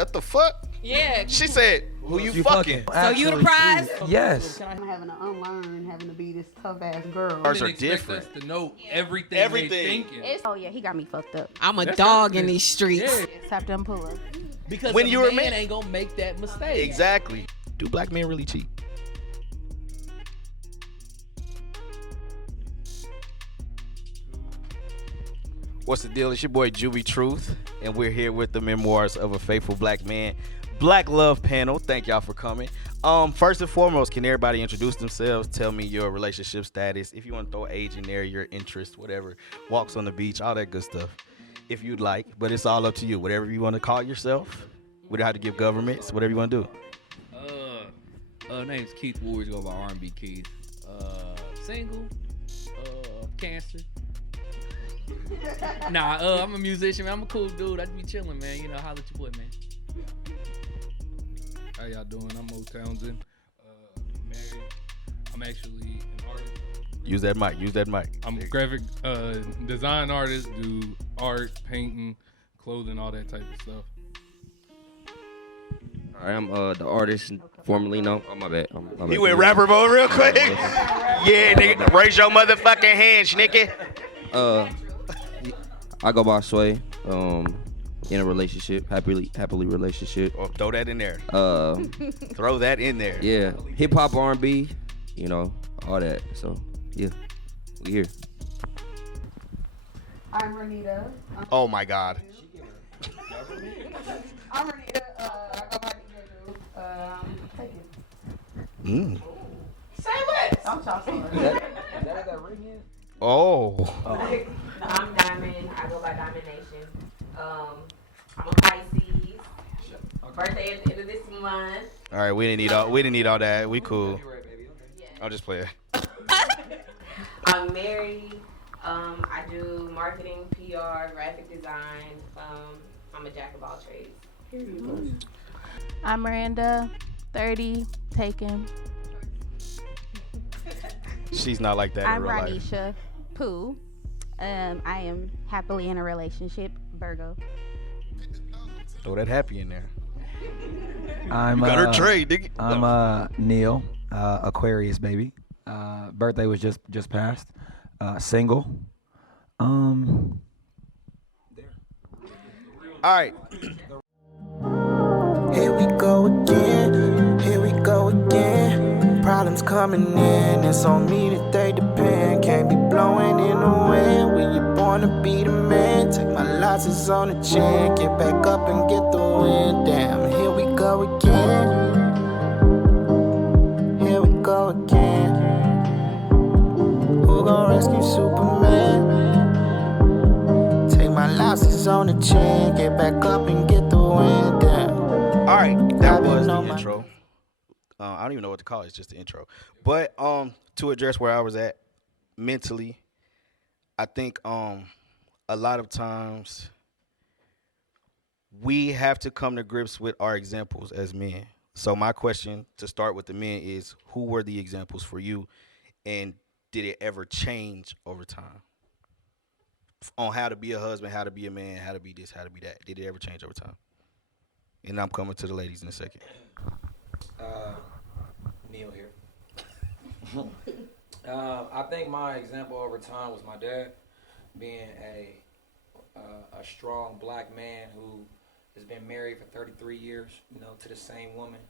What the fuck? Yeah. She said, who you fucking? So you the prize? Yes. I'm having to unlearn having to be this tough ass girl. Ours are Expect different. us to know everything. Everything. They thinking. Oh yeah, he got me fucked up. I'm a That's dog in everything. these streets. Yeah. Tap them pull up. Because When a you were a man man. ain't gonna make that mistake. Exactly. Do black men really cheat? What's the deal? It's your boy Juvie Truth, and we're here with the Memoirs of a Faithful Black Man Black Love panel. Thank y'all for coming. First and foremost, can everybody introduce themselves? Tell me your relationship status. If you want to throw age in there, your interest, whatever. Walks on the beach, all that good stuff. If you'd like, but it's all up to you. Whatever you want to call yourself. We don't have to give governments. Whatever you want to do. Name's Keith Woods, go by R&B Keith. Single, cancer. Nah, I'm a musician, man. I'm a cool dude. I just be chilling, man. You know, holla at your boy, man. How y'all doing? I'm Mo Townsend. Married. I'm actually an artist. Use that mic. Use that mic. I'm a graphic design artist. Do art, painting, clothing, all that type of stuff. I am the artist formerly known. Oh my bad. My He bad. went rapper mode real quick. Yeah, nigga. Raise your motherfucking hands, nigga. I go by Sway. In a relationship, happily relationship. Oh, throw that in there. Uh, Throw that in there. yeah, hip hop, R&B, you know, all that. So yeah, we here. I'm Renita. Oh my God. I'm Renita. I go by DJ. Take it. Mm. Say what? I'm talking. Oh. I'm Diamond. I go by Diamond Nation. I'm a Pisces. Birthday at the end of this month. All right, we didn't need all that. We cool. I'll just play it. I'm married. I do marketing, PR, graphic design. I'm a jack of all trades. I'm Miranda, 30, taken. She's not like that in I'm real life. Ranisha, Pooh. I am happily in a relationship, Virgo. Throw that happy in there. I'm Got her trade, nigga. I'm Neil, Aquarius baby. Birthday was just passed. Single. All right. Here we go again, here we go again. Problems coming in, it's on me that they depend. Can't be blowing in the wind when you're born to be the man. Take my losses on the chin, get back up and get the win. Damn, here we go again. Here we go again. Who gon' rescue Superman? Take my losses on the chin, get back up and get the win. Damn. All right. That was the intro. I don't even know what to call it. It's just the intro. But to address where I was at mentally, I think a lot of times we have to come to grips with our examples as men. So my question to start with the men is, who were the examples for you, and did it ever change over time on how to be a husband, how to be a man, how to be this, how to be that? Did it ever change over time? And I'm coming to the ladies in a second. Neil here. I think my example over time was my dad, being a strong black man who has been married for 33 years, to the same woman.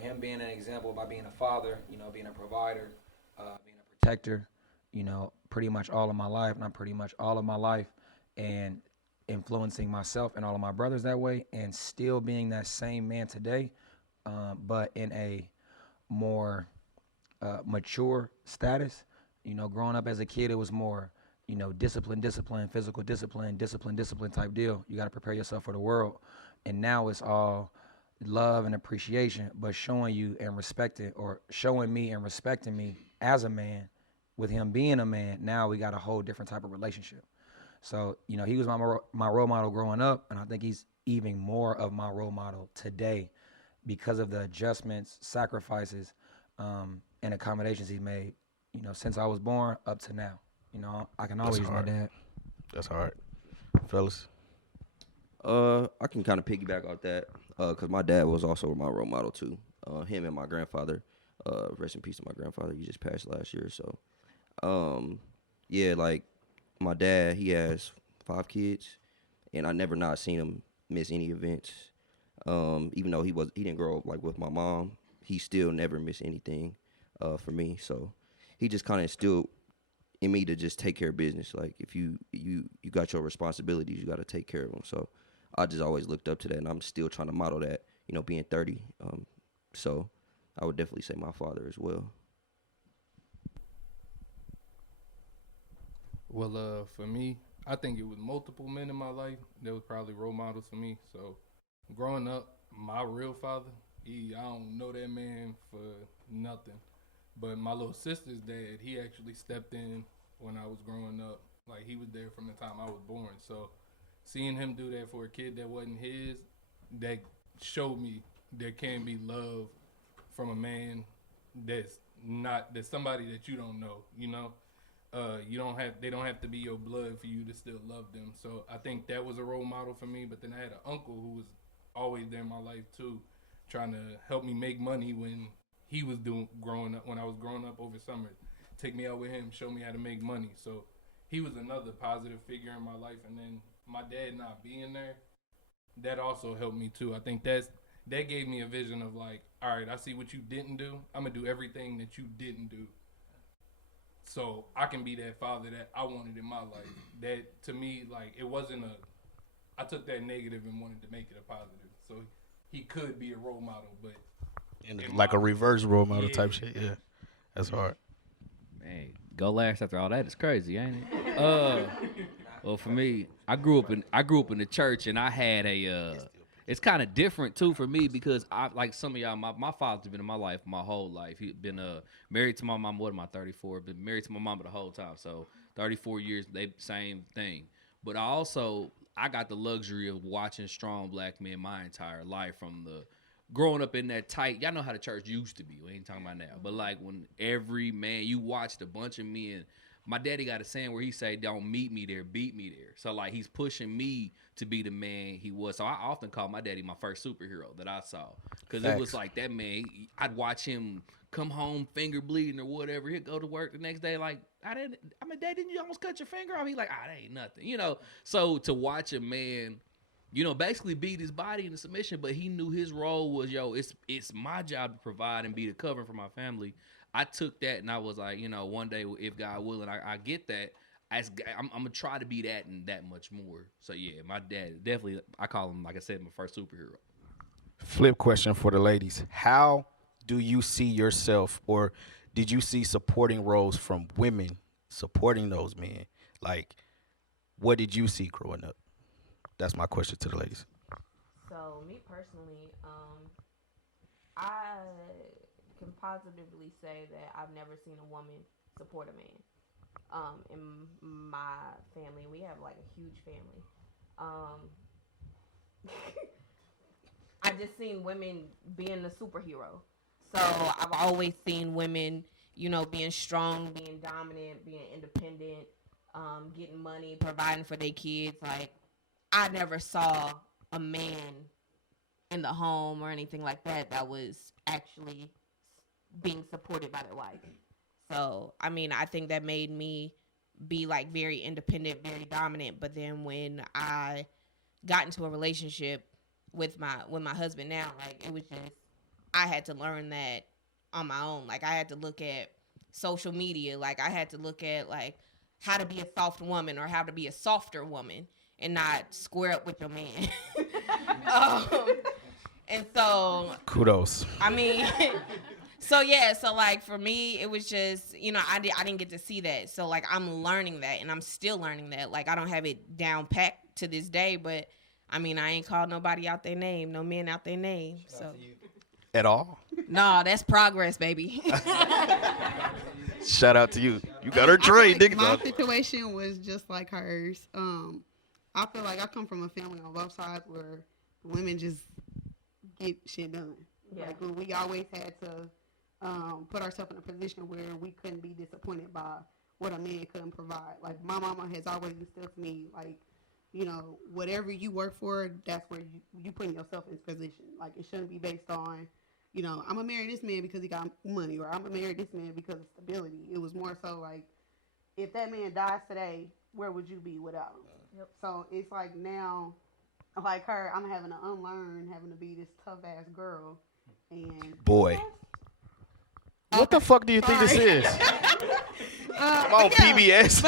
Him being an example by being a father, being a provider, being a protector, pretty much all of my life, not pretty much all of my life, and influencing myself and all of my brothers that way, and still being that same man today, but in a more mature status. Growing up as a kid, it was more, discipline, physical discipline type deal. You got to prepare yourself for the world. And now it's all love and appreciation, but showing you and respecting, or showing me and respecting me as a man, with him being a man. Now we got a whole different type of relationship. So, he was my role model growing up, and I think he's even more of my role model today because of the adjustments, sacrifices, and accommodations he's made, since I was born up to now. I can always use my dad. That's hard. Fellas? I can kind of piggyback off that, cause my dad was also my role model too. Him and my grandfather. Rest in peace to my grandfather. He just passed last year. So, yeah, like my dad, he has 5 kids, and I never not seen him miss any events. Even though he didn't grow up like with my mom, he still never missed anything for me. So he just kind of instilled in me to just take care of business. Like if you got your responsibilities, you got to take care of them. So I just always looked up to that, and I'm still trying to model that. Being 30. So I would definitely say my father as well. Well, for me, I think it was multiple men in my life that was probably role models for me. So growing up, my real father, I don't know that man for nothing. But my little sister's dad, he actually stepped in when I was growing up. Like, he was there from the time I was born. So seeing him do that for a kid that wasn't his, that showed me there can be love from a man that's somebody that you don't know, they don't have to be your blood for you to still love them. So I think that was a role model for me. But then I had an uncle who was always there in my life too, trying to help me make money when he was when I was growing up over summer. Take me out with him, show me how to make money. So he was another positive figure in my life. And then my dad not being there, that also helped me too. I think that gave me a vision of like, all right, I see what you didn't do. I'm gonna do everything that you didn't do, so I can be that father that I wanted in my life. That to me, like, it wasn't I took that negative and wanted to make it a positive. So he could be a role model, but like a reverse role model type shit. Yeah, that's hard. Man, go last after all that is crazy, ain't it? Well, for me, I grew up in the church, and I had it's kind of different too for me because I, like some of y'all, my father's been in my life my whole life. He's been married to my mom. What am I, 34? Been married to my mama the whole time. So 34 years, they same thing. But I got the luxury of watching strong black men my entire life, from the growing up in that tight. Y'all know how the church used to be. We ain't talking about now. But like when every man, you watched a bunch of men. My daddy got a saying where he say, "Don't meet me there, beat me there." So like he's pushing me to be the man he was. So I often call my daddy my first superhero that I saw, because it was like that man. I'd watch him come home finger bleeding or whatever. He'd go to work the next day like, Dad, didn't you almost cut your finger off? He like, that ain't nothing, So to watch a man, basically beat his body into submission, but he knew his role was, it's my job to provide and be the covering for my family. I took that and I was like, one day, if God willing, I get that. I'm gonna try to be that and that much more. So yeah, my dad definitely. I call him, like I said, my first superhero. Flip question for the ladies: how do you see yourself, or did you see supporting roles from women supporting those men? Like, what did you see growing up? That's my question to the ladies. So me personally, I can positively say that I've never seen a woman support a man. In my family, we have like a huge family. I just seen women being the superhero. So I've always seen women, being strong, being dominant, being independent, getting money, providing for their kids. Like, I never saw a man in the home or anything like that was actually being supported by their wife. So, I think that made me be like very independent, very dominant. But then when I got into a relationship with my husband now, like, it was just, I had to learn that on my own. Like, I had to look at social media. Like, I had to look at like how to be a soft woman or how to be a softer woman and not square up with your man. And so kudos. So yeah, so like for me, it was just, I didn't get to see that. So like I'm learning that, and I'm still learning that. Like I don't have it down packed to this day, but I ain't called nobody out their name, no men out their name. So At all? nah, that's progress, baby. Shout out to you. You got her trained, nigga. My situation was just like hers. I feel like I come from a family on both sides where women just get shit done. Yeah. Like we always had to put ourselves in a position where we couldn't be disappointed by what a man couldn't provide. Like my mama has always instilled to me, like, you know, whatever you work for, that's where you putting yourself in position. Like, it shouldn't be based on, you know, I'm gonna marry this man because he got money, or I'm gonna marry this man because of stability. It was more so like, if that man dies today, where would you be without him? Yep. So it's like now, like her, I'm having to unlearn having to be this tough ass girl. And boy, what the fuck do you think this is? I'm on PBS.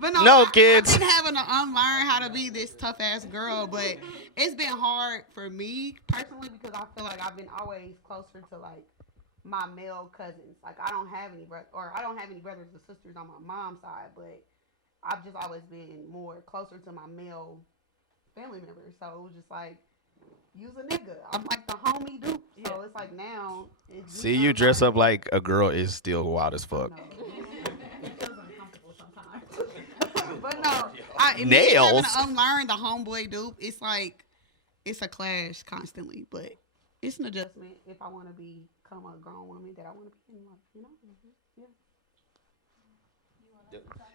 But no, kids. I've been having to unlearn how to be this tough ass girl, but it's been hard for me personally because I feel like I've been always closer to like my male cousins. Like I don't have any brothers or sisters on my mom's side, but I've just always been more closer to my male family members. So it was just like, use a nigga. I'm like the homie dude. So it's like now. See, you dress up like a girl is still wild as fuck. It feels uncomfortable sometimes. But no, nails. Having to unlearn the homeboy dude. It's like it's a clash constantly, but it's an adjustment if I want to become a grown woman that I want to be in life. You know, yeah.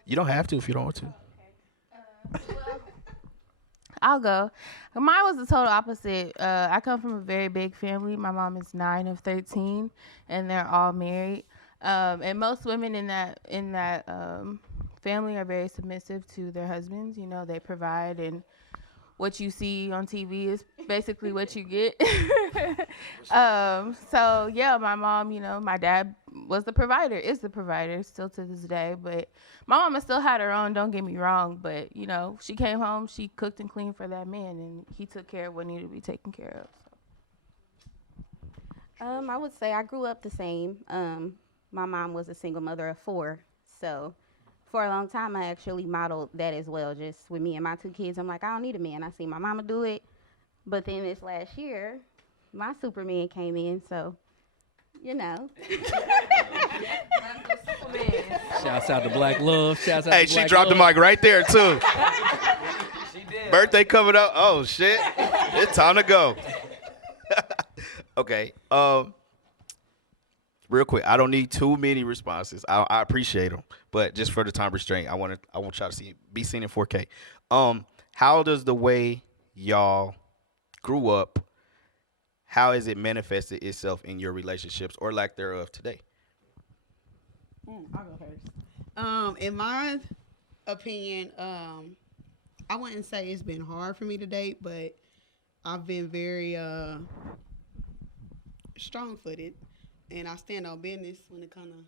You don't have to if you don't want to. I'll go. Mine was the total opposite. I come from a very big family. My mom is 9 of 13, and they're all married. And most women in that family are very submissive to their husbands. You know, they provide, and what you see on TV is basically what you get. So yeah, my mom, you know, my dad was the provider, is the provider still to this day. But my mama still had her own, don't get me wrong. But, you know, she came home, she cooked and cleaned for that man, and he took care of what needed to be taken care of. So. I would say I grew up the same. My mom was a single mother of 4. So for a long time, I actually modeled that as well. Just with me and my 2 kids, I'm like, I don't need a man. I see my mama do it. But then this last year, my Superman came in, so, you know. Shouts out to Black Love. Shouts out to Hey, Black she dropped Love. the mic right there, too. She did. Birthday coming up. Oh, shit. It's time to go. Okay. Real quick, I don't need too many responses. I appreciate them, but just for the time restraint, I want y'all to be seen in 4K. How does the way y'all grew up, how has it manifested itself in your relationships or lack thereof today? I'll go first. In my opinion, I wouldn't say it's been hard for me to date, but I've been very strong-footed, and I stand on business when it kind of.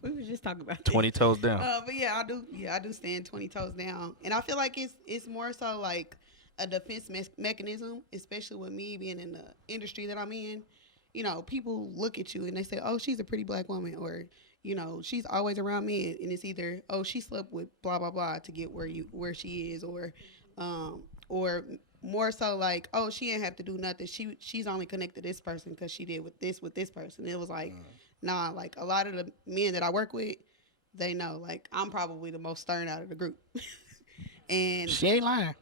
We was just talking about 20 toes down. But yeah, I do. Yeah, I do stand 20 toes down, and I feel like it's more so like a defense mechanism, especially with me being in the industry that I'm in. You know, people look at you and they say, "Oh, she's a pretty black woman," or, you know, "She's always around men," and it's either, "Oh, she slept with blah blah blah to get where she is," or more so like, "Oh, she didn't have to do nothing. She's only connected to this person because she did with this person." It was like, nah, like a lot of the men that I work with, they know like I'm probably the most stern out of the group. And she ain't lying.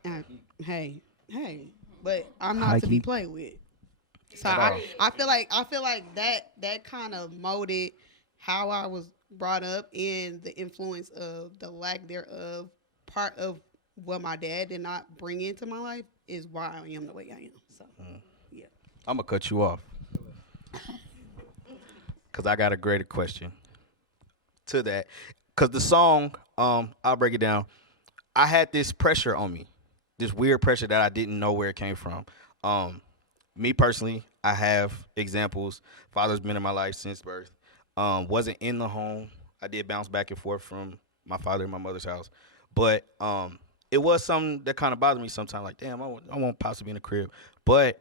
Hey, but I'm not to be played with. So I feel like that kind of molded how I was brought up, and the influence of the lack thereof, part of what my dad did not bring into my life is why I am the way I am. So yeah. I'm gonna cut you off because I got a greater question to that. Because the song, I'll break it down. I had this pressure on me, this weird pressure that I didn't know where it came from. Me personally, I have examples. Father's been in my life since birth. Wasn't in the home. I did bounce back and forth from my father and my mother's house. But it was something that kind of bothered me sometimes. Like, damn, I won't possibly be in the crib. But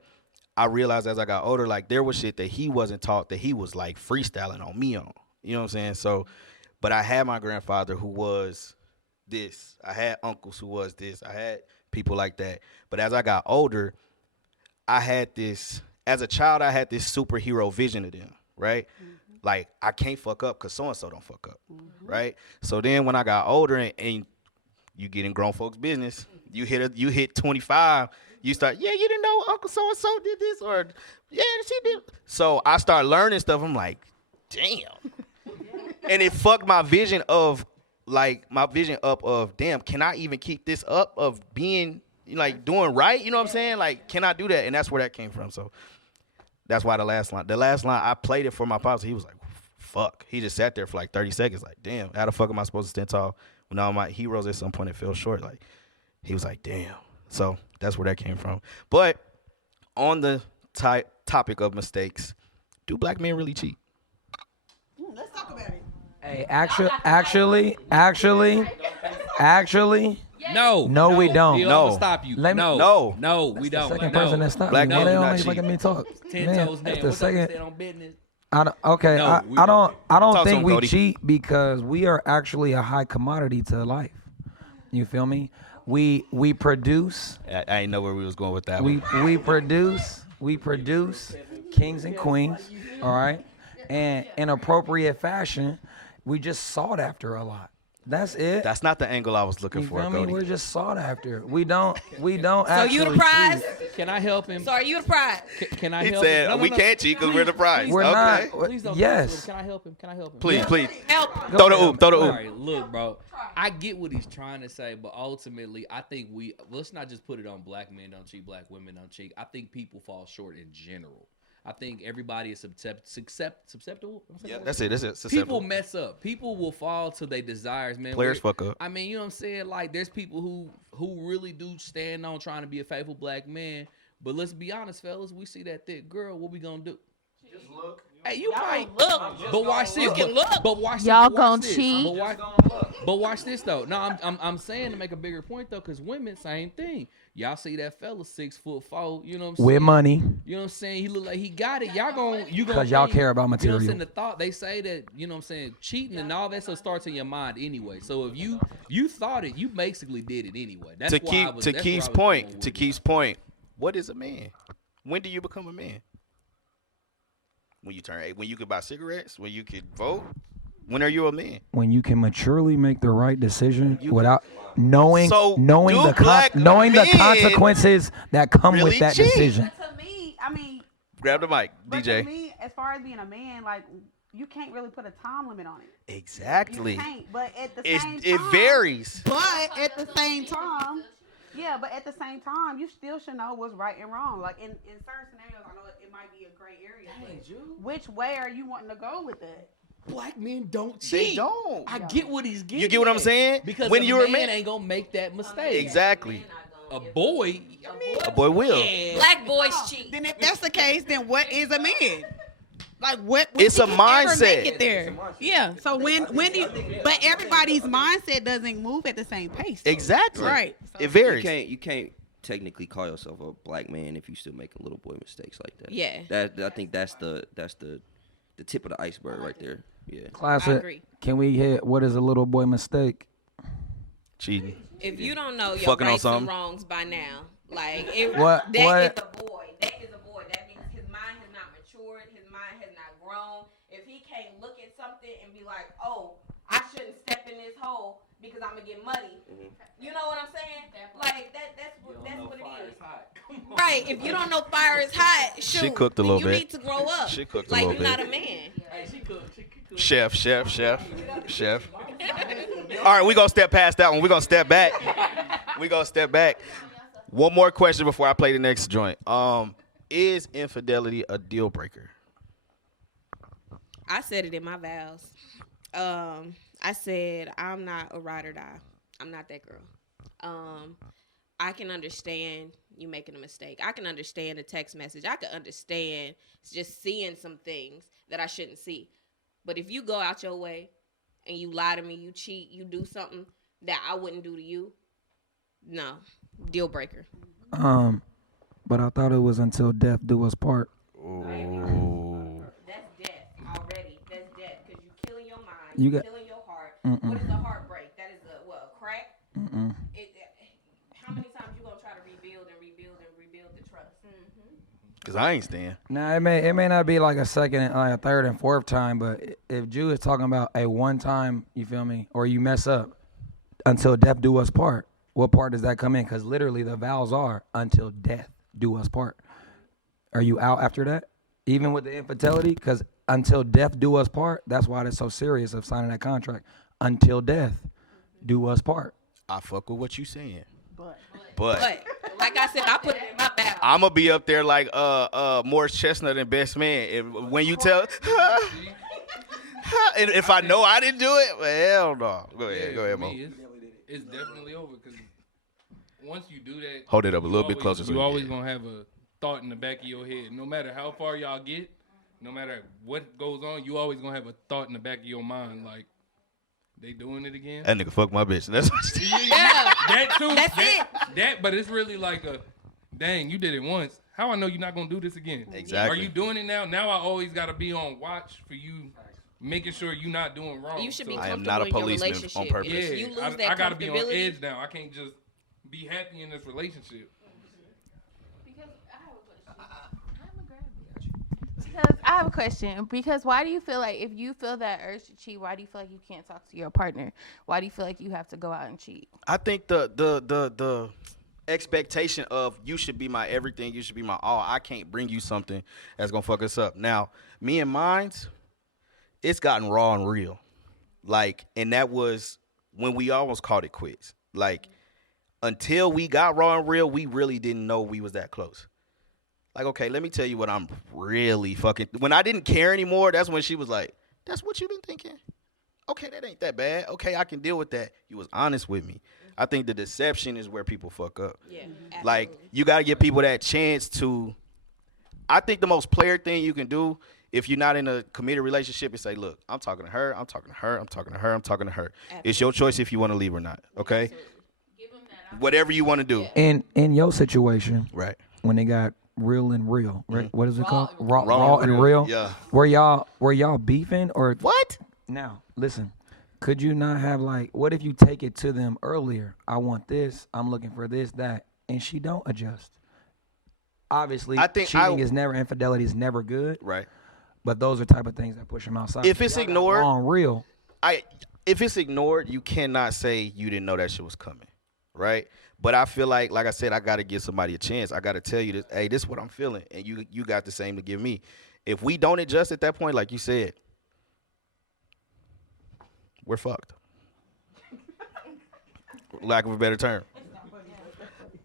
I realized as I got older, like, there was shit that he wasn't taught that he was, like, freestyling on me on. You know what I'm saying? So, but I had my grandfather who was this. I had uncles who was this. I had people like that. But as I got older, I had this, as a child, I had this superhero vision of them, right? Mm-hmm. Like, I can't fuck up because so-and-so don't fuck up, right? So then when I got older and you get in grown folks' business, you hit 25, you start, yeah, you didn't know Uncle so-and-so did this, or, yeah, she did. So I start learning stuff. I'm like, damn. And it fucked my vision of like my vision up of damn, can I even keep this up of being like doing right? You know what I'm saying? Like, can I do that? And that's where that came from. So that's why the last line I played it for my pops. He was like, fuck. He just sat there for like 30 seconds, like, damn, how the fuck am I supposed to stand tall when all my heroes at some point it fell short? Like, he was like, damn. So that's where that came from. But on the topic of mistakes, do black men really cheat? Let's talk about it. Hey, actually, No, we don't. Yo, No. I'm gonna stop you. Let me- No, we don't. Second no. person that stopped Black me. men Why they do don't not like cheat. letting me talk? 10 Man, toes that's down. the What's up? second. Stand on business. I don't No, we don't. Talk to think him, we Cody. cheat because we are actually a high commodity to life. You feel me? We produce. I didn't know where we was going with that We one. we produce kings and queens, all right? And in appropriate fashion, we just sought after a lot. That's it. That's not the angle I was looking You for, feel me? Cody. We're just sought after. We don't So actually you the prize? cheat. Can I help him? So are you the prize? Can I He help said, him? No, we no. can't cheat because we're the prize. We're Okay. not. Please don't. Yes. Can I help him? Can I help him? Please, please. Help. Throw the oop. Throw the All oop. right, look, bro. I get what he's trying to say, but ultimately, I think let's not just put it on black men don't cheat, black women don't cheat. I think people fall short in general. I think everybody is susceptible. Yeah, that's it. That's it. People mess up. People will fall to their desires, man. Players fuck up. I mean, you know what I'm saying? Like, there's people who really do stand on trying to be a faithful black man. But let's be honest, fellas. We see that thick girl. What we gonna do? Just look. Hey, you might look. but watch this. You can look. But watch this. Y'all but watch gonna this. cheat? But watch this though. No, I'm saying to make a bigger point though, because women, same thing. Y'all see that fella 6'4", you know what I'm saying? With money. You know what I'm saying? He look like he got it. Y'all gonna Because y'all think- care about You know what I'm material. saying? The thought they say that, you know what I'm saying, cheating and all that stuff starts in your mind anyway. So if you thought it, you basically did it anyway. That's To why I was, Keith's that's where I was point, going to with it. Keith's point, what is a man? When do you become a man? When you turn 8, when you could buy cigarettes, when you could vote. When are you a man? When you can maturely make the right decision without knowing So, knowing do the black the men consequences that come really with that cheat? decision. But to me, I mean, Grab the mic, but DJ. to me, as far as being a man, like you can't really put a time limit on it. Exactly. You can't. But at the It's, same time, it varies. But at the same time, Yeah, but at the same time, you still should know what's right and wrong. Like in certain scenarios, I know it might be a gray area. But which way are you wanting to go with that? Black men don't cheat. They don't. I get what he's getting. You get what I'm at. saying? Because When a you're a man man- ain't gonna make that mistake. Exactly. A boy, I mean, A boy will. Black boys cheat. then if that's the case, then what is a man? Like when It's do a you ever mindset. Make it there. Yeah. So when do you? But everybody's mindset doesn't move at the same pace. though. Exactly. Right. It varies. You can't technically call yourself a black man if you still making little boy mistakes like that. Yeah. I think that's the tip of the iceberg right there. Yeah. I Classic. agree. Can we hit what is a little boy mistake? Cheating. If you don't know your Fucking on rights and something. wrongs by now, like that What- is what- a boy. That is a boy. That means his mind has not matured. His mind has not grown. If he can't look at something and be like, "Oh, I shouldn't step in this hole because I'm gonna get muddy," you know what I'm saying? Like that's what it is. Right. If you don't know fire is hot, shoot, She cooked a then little you bit. need to grow up. She cooked a like little you're bit. not a man. Chef. All right, we're going to step past that one. We're going to step back. One more question before I play the next joint. Is infidelity a deal breaker? I said it in my vows. I said I'm not a ride or die. I'm not that girl. I can understand you making a mistake. I can understand a text message. I can understand just seeing some things that I shouldn't see. But if you go out your way and you lie to me, you cheat, you do something that I wouldn't do to you, no, deal breaker. But I thought it was until death do us part. Ooh. That's death already. That's death because you're killing your mind. You You're got- killing your heart. Mm-mm. What is a heartbreak? That is a crack? Mm-mm. How many times you gonna try to rebuild the trust? Because I ain't staying. Now it may not be like a second, like a third and fourth time, but if Jew is talking about a one time, you feel me, or you mess up, until death do us part. What part does that come in? Because literally the vows are until death do us part. Are you out after that? Even with the infidelity? Because until death do us part, that's why it's so serious of signing that contract. Until death. do us part. I fuck with what you saying. But But like I said, I put it in my bag. I'm gonna be up there like Morris Chestnut and Best Man. When you tell, and if I know I didn't do it, well, hell no. Go ahead, for Mo. me, it's definitely over because once you do that, Hold it up a you little bit always- closer. so You you always can- gonna have a thought in the back of your head, no matter how far y'all get, no matter what goes on, you always gonna have a thought in the back of your mind like, they doing it again. That nigga fucked my bitch. That's what she Yeah. That too. That's That, but it's really like a, dang, you did it once. How I know you're not gonna do this again? Exactly. Are you doing it now? Now I always gotta be on watch for you, making sure you're not doing wrong. You should be So, I am comfortable not a in your policeman on relationship. purpose. yeah, If you lose I that gotta be on comfortability, edge now. I can't just be happy in this relationship. Because I have a question. Because why do you feel like if you feel that urge to cheat, why do you feel like you can't talk to your partner? Why do you feel like you have to go out and cheat? I think the expectation of you should be my everything, you should be my all. I can't bring you something that's gonna fuck us up. Now, me and mine's, it's gotten raw and real. Like, and that was when we almost called it quits. Like, until we got raw and real, we really didn't know we was that close. Like, okay, let me tell you what I'm really fucking. When I didn't care anymore, that's when she was like, "That's what you been thinking? Okay, that ain't that bad. Okay, I can deal with that." You was honest with me. I think the deception is where people fuck up. Yeah, Like, you gotta give people that chance to. I think the most player thing you can do if you're not in a committed relationship is say, "Look, I'm talking to her. I'm talking to her. I'm talking to her. I'm talking to her." It's your choice if you want to leave or not. Okay. Whatever you want to do. In your situation, Right. when they got real and real, right? What is it called? Raw Raw and and real. real. Yeah. Were y'all beefing or What? Now, listen. Could you not have like, what if you take it to them earlier? I want this. I'm looking for this, that, and she don't adjust. Obviously, I think cheating is never, infidelity is never good. Right. But those are type of things that push them outside. If it's Y'all got ignored- raw and real, If it's ignored, you cannot say you didn't know that shit was coming, right? But I feel like I said, I got to give somebody a chance. I got to tell you this, hey, this is what I'm feeling, and you got the same to give me. If we don't adjust at that point, like you said, we're fucked. Lack of a better term.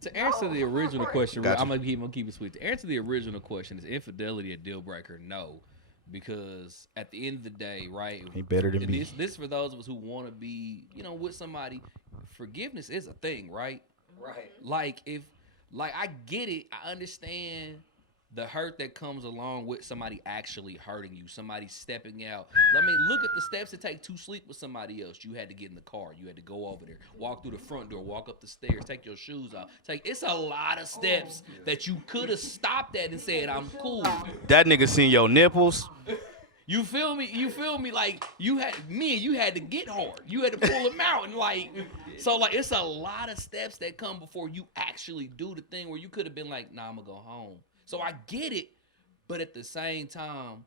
To answer the original question, Gotcha. I'm gonna keep it sweet. To answer the original question, is infidelity a deal breaker? No, because at the end of the day, right? He better than me. This for those of us who want to be, with somebody. Forgiveness is a thing, right? right? Like I get it. I understand the hurt that comes along with somebody actually hurting you, somebody stepping out. I mean, look at the steps it takes to sleep with somebody else. You had to get in the car. You had to go over there, walk through the front door, walk up the stairs, take your shoes off. It's a lot of steps that you could have stopped at and said, "I'm cool." That nigga seen your nipples. You feel me? Like you had to get hard. You had to pull them out and it's a lot of steps that come before you actually do the thing where you could have been like, "Nah, I'm gonna go home." So I get it, but at the same time,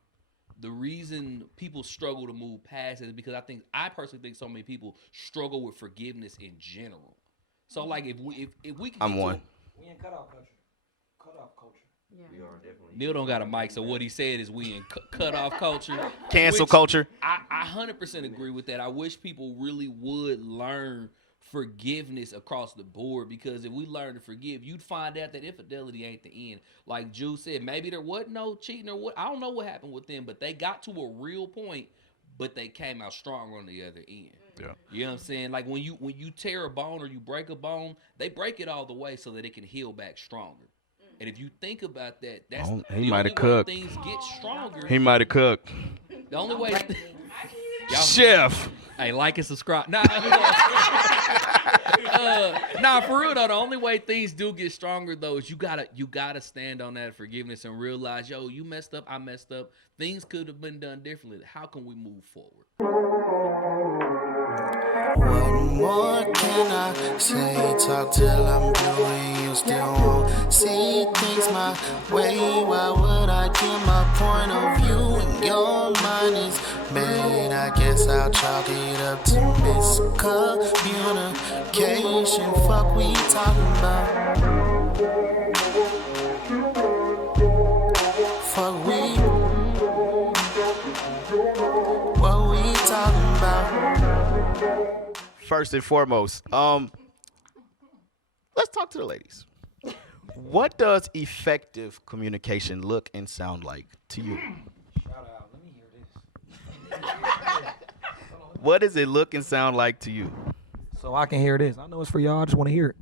the reason people struggle to move past it is because I personally think so many people struggle with forgiveness in general. So like if we can, I'm one. We in cutoff culture. Cutoff culture. We are definitely. Neil don't got a mic, so what he said is we in cutoff culture. Cancel which culture. I 100% agree with that. I wish people really would learn forgiveness across the board, because if we learn to forgive, you'd find out that infidelity ain't the end. Like Juice said, maybe there wasn't no cheating or what. I don't know what happened with them, but they got to a real point, but they came out stronger on the other end. Yeah. You know what I'm saying? Like when you tear a bone or you break a bone, they break it all the way so that it can heal back stronger. And if you think about that, that's Oh, he the might only have cooked. way things get stronger. He might have cooked. The only way. Chef. Hey, like and subscribe. Nah, for real though, the only way things do get stronger though is you gotta stand on that forgiveness and realize, yo, you messed up, I messed up. Things could have been done differently. How can we move forward? What more can I say? Talk till I'm blue and you still won't see things my way. Why would I give my point of view when your mind is made? I guess I'll chalk it up to miscommunication. Fuck we talking about? Fuck we. What we talking about? first and foremost, let's talk to the ladies. What does effective communication look and sound like to you? Shout out. Let me hear this. What does it look and sound like to you? So I can hear this. I know it's for y'all. I just want to hear it.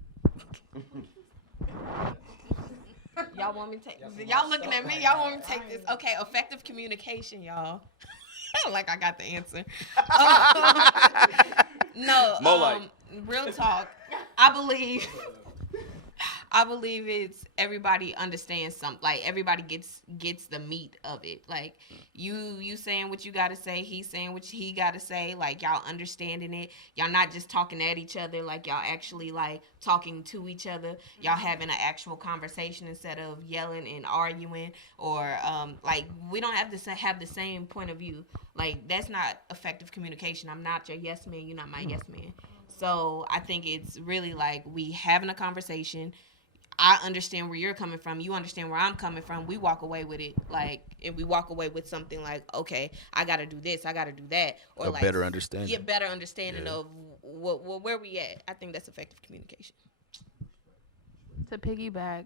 Y'all want me to take? Y'all looking at me? Y'all want me to take this? Okay, effective communication, y'all. Like I got the answer. No, real talk. I believe it's everybody understands something. Like everybody gets the meat of it. Like you saying what you gotta say, he saying what he gotta say. Like y'all understanding it. Y'all not just talking at each other. Like y'all actually like talking to each other. Y'all having an actual conversation instead of yelling and arguing. Or like we don't have to have the same point of view. Like that's not effective communication. I'm not your yes man. You're not my yes man. So I think it's really like we having a conversation. I understand where you're coming from. You understand where I'm coming from. We walk away with it, like, and we walk away with something like, okay, I got to do this, I got to do that, or like better understanding. Get better understanding of where we at. I think that's effective communication. To piggyback,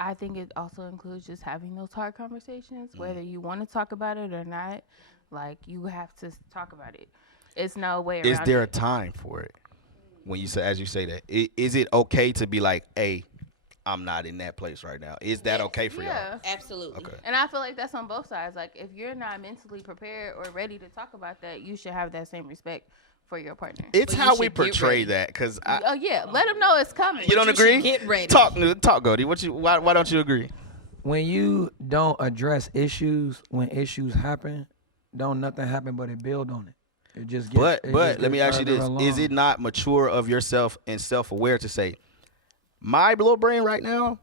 I think it also includes just having those hard conversations, whether you want to talk about it or not. Like you have to talk about it. It's no way around. Is there a time for it? When you say, as you say that, is it okay to be like, hey, I'm not in that place right now? Is that okay for y'all? Absolutely. Okay. And I feel like that's on both sides. Like if you're not mentally prepared or ready to talk about that, you should have that same respect for your partner. It's how we portray that, because let them know it's coming. You don't agree? Get ready. Talk, Goldie. Why don't you agree? When you don't address issues, when issues happen, don't nothing happen but it build on it. It just gets. But let me ask you this: is it not mature of yourself and self-aware to say, my little brain right now,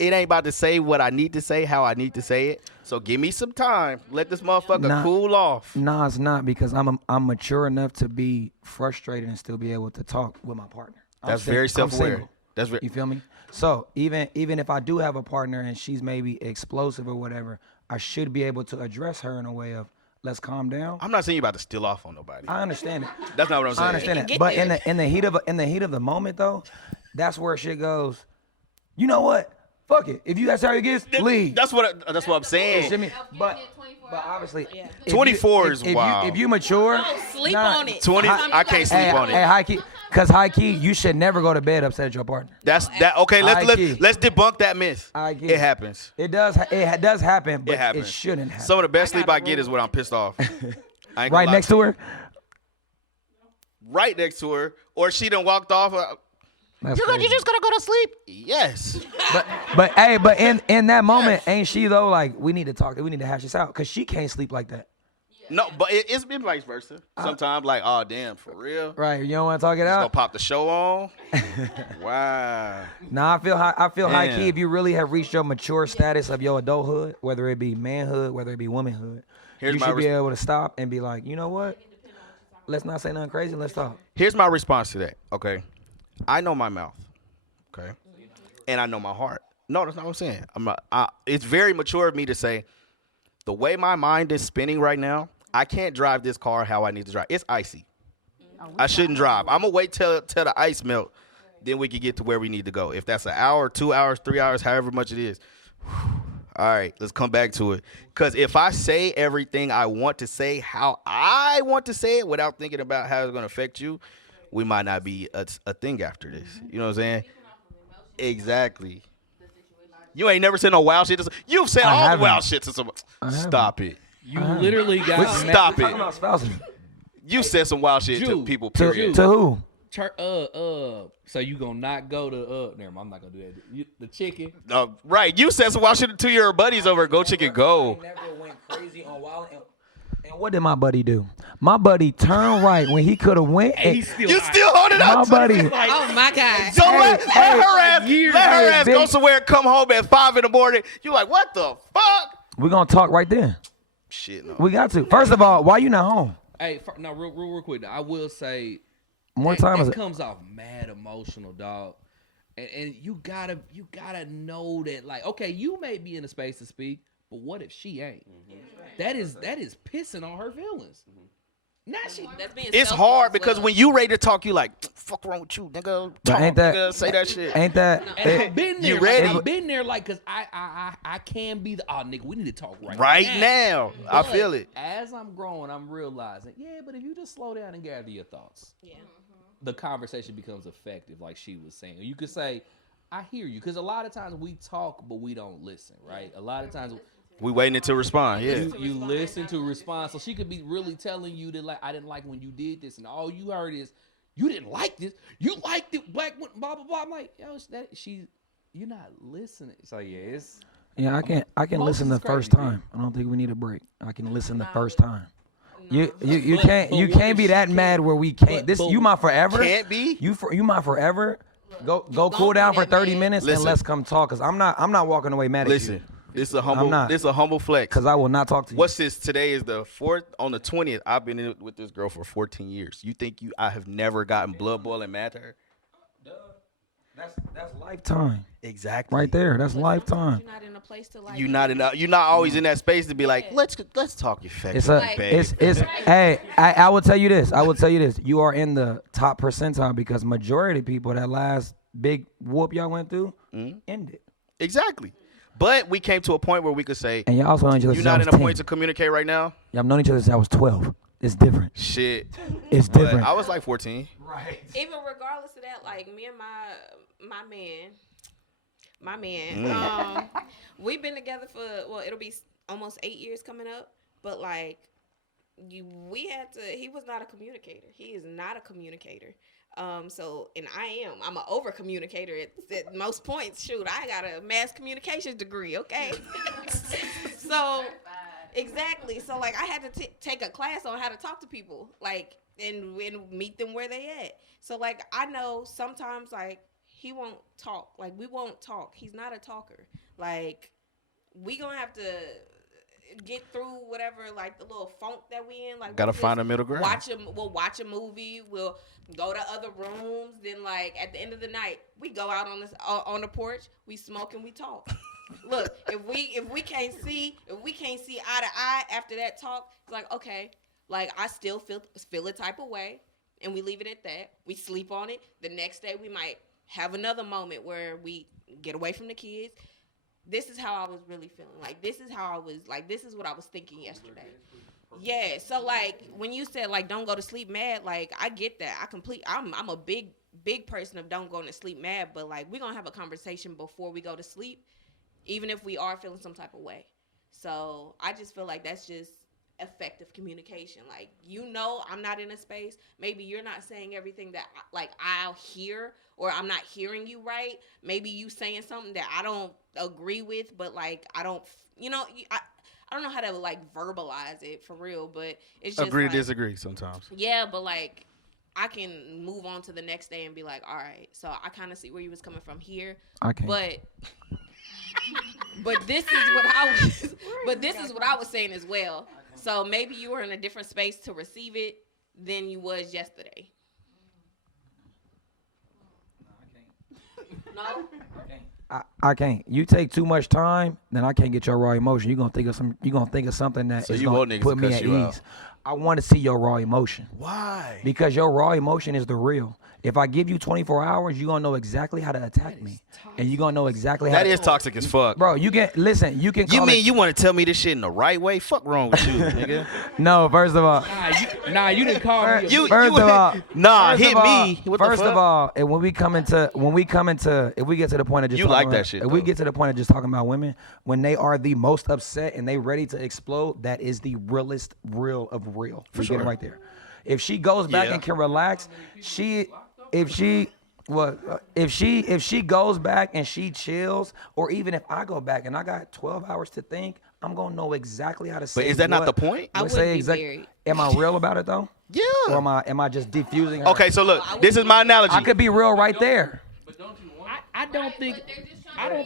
it ain't about to say what I need to say, how I need to say it. So give me some time. Let this motherfucker cool off. No, it's not, because I'm mature enough to be frustrated and still be able to talk with my partner. That's very self-aware. That's very. You feel me? So even if I do have a partner and she's maybe explosive or whatever, I should be able to address her in a way of, let's calm down. I'm not saying you about to steal off on nobody. I understand it. That's not what I'm saying. I understand it. But in the heat of the moment though, that's where shit goes. You know what? Fuck it. If you ask how it gets, leave. That's what I'm saying. But obviously, 24 is wild. If you mature, Sleep on it. 20. I can't sleep on it. Hey, high key, because high key, you should never go to bed upset at your partner. That's that. Okay, let's debunk that myth. It happens. It does happen, but It happens. it shouldn't happen. Some of the best sleep I get is when I'm pissed off. I ain't gonna Right lie next to her. Right next to her, or she done walked off. You just gonna go to sleep? Yes. But in that moment, ain't she though? Like, we need to talk. We need to hash this out, because she can't sleep like that. No, but it's been vice versa. Sometimes like, oh damn, for real. Right, you don't want to talk it Just out. gonna pop the show on. Wow. Nah, I feel high Damn. key. If you really have reached your mature status of your adulthood, whether it be manhood, whether it be womanhood, you should be able to stop and be like, you know what? Let's not say nothing crazy. Let's talk. Here's my response to that. Okay, I know my mouth. Okay, and I know my heart. No, that's not what I'm saying. It's very mature of me to say, the way my mind is spinning right now, I can't drive this car how I need to drive. It's icy. I shouldn't drive. I'm gonna wait till the ice melt, then we can get to where we need to go. If that's an hour, 2 hours, 3 hours, however much it is. All right, let's come back to it. Because if I say everything I want to say, how I want to say it, without thinking about how it's gonna affect you, we might not be a thing after this. You know what I'm saying? Exactly. You ain't never said no wild shit. You've said all the wild shit to somebody. Stop it. You literally got Stop Talking about spouses. You said some wild shit to people. To Period. who? So you gonna not go to never mind, I'm not gonna do that. The chicken. Right. You said some wild shit to your buddies over at Go Chicken Go. Never went crazy on wild. And what did my buddy do? My buddy turned right when he could have went. Hey, You still holding my up. buddy. Oh my God. Don't let her ass go somewhere and come home at 5 a.m. You like, what the fuck? We're gonna talk right then. Shit, no. We got to. First of all, why you not home? Hey, no, real quick. I will say, More time is it comes off mad emotional, dog. And you gotta know that, like, okay, you may be in a space to speak, but what if she ain't? That is pissing on her feelings. That's being It's selfish hard as because well. when you ready to talk, you like, fuck wrong with you, nigga. Talk, ain't that- nigga, say that shit. Ain't that? And I've been there. You ready? I've been there, like, cause I can be the nigga. We need to talk Right now. I But feel it. As I'm growing, I'm realizing, yeah, but if you just slow down and gather your thoughts, the conversation becomes effective, like she was saying. You could say, I hear you, because a lot of times we talk, but we don't listen, right? A lot of times We waiting to respond, yeah. you listen to respond. So she could be really telling you that, like, I didn't like when you did this, and all you heard is, you didn't like this. You liked it, black, blah, blah, blah. I'm like, yo, you're not listening. So, yeah, it's... Yeah, I can Most listen is the first crazy, time. I don't think we need a break. I can listen the first time. You can't be that mad where we can't. You my forever. Can't be. You my forever. Go cool down for 30 minutes and let's come talk. Cause I'm not walking away mad at Listen, you. this is a humble flex. Cause I will not talk to you. What's this? Today is the 4th. On the 20th, I've been in with this girl for 14 years. You think I have never gotten blood boiling mad to her? That's lifetime. Exactly. Right there. That's lifetime. You're not in a place to like. You're not always in that space to be like, let's talk effectively. Hey, I will tell you this. You are in the top percentile because majority of people that last big whoop y'all went through ended. Exactly. But we came to a point where we could say, and y'all also know each other. You're not in a point to communicate right now. Y'all known each other since I was 12. It's different. Shit. It's different. I was like 14. Right. Even regardless of that, like me and my man, we've been together for it'll be almost 8 years coming up. But like, he was not a communicator. He is not a communicator. And I'm an over communicator at most points. Shoot, I got a mass communications degree. Okay. So exactly. So like I had to take a class on how to talk to people, like, and meet them where they at. So like I know sometimes like he won't talk. Like we won't talk. He's not a talker. Like we gonna have to get through whatever, like the little funk that we in. Like gotta find a middle ground. We'll watch a movie. We'll go to other rooms. Then like at the end of the night, we go out on the porch. We smoke and we talk. Look, if we can't see eye to eye after that talk, it's like okay, like I still feel a type of way, and we leave it at that. We sleep on it. The next day we might have another moment where we get away from the kids. This is how I was really feeling. Like this is what I was thinking yesterday. Yeah. So like when you said like don't go to sleep mad, like I get that. I'm a big person of don't go to sleep mad, but like we're gonna have a conversation before we go to sleep, even if we are feeling some type of way. So I just feel like that's just effective communication. Like, I'm not in a space. Maybe you're not saying everything that like I'll hear, or I'm not hearing you right. Maybe you saying something that I don't agree with, but like I don't, I don't know how to like verbalize it for real, but it's just agree like, to disagree sometimes. Yeah, but like I can move on to the next day and be like, all right, so I kind of see where you was coming from here. I can't. But this is what I was saying as well. So maybe you were in a different space to receive it than you was yesterday. No? I can't. You take too much time, then I can't get your raw emotion. You're gonna think of something that is gonna put me at ease. I want to see your raw emotion. Why? Because your raw emotion is the real. If I give you 24 hours, you're going to know exactly how to attack me. And you're going to know exactly how That is toxic as fuck. Bro, you can You mean you want to tell me this shit in the right way? Fuck wrong with you, nigga. No, first of all. You didn't call me. First of all. Hit me. First of all, and when we get to the point of just you like that shit. If we get to the point of just talking about women, when they are the most upset and they ready to explode, that is the realest real of real. For sure. Right there. If she goes back and can relax, if she goes back and she chills, or even if I go back and I got 12 hours to think, I'm gonna know exactly how to say. But is that not the point? I wouldn't be married. Am I real about it though? Yeah. Or am I just diffusing her? Okay, so look, this is my analogy. I could be real right there. But don't you want? I don't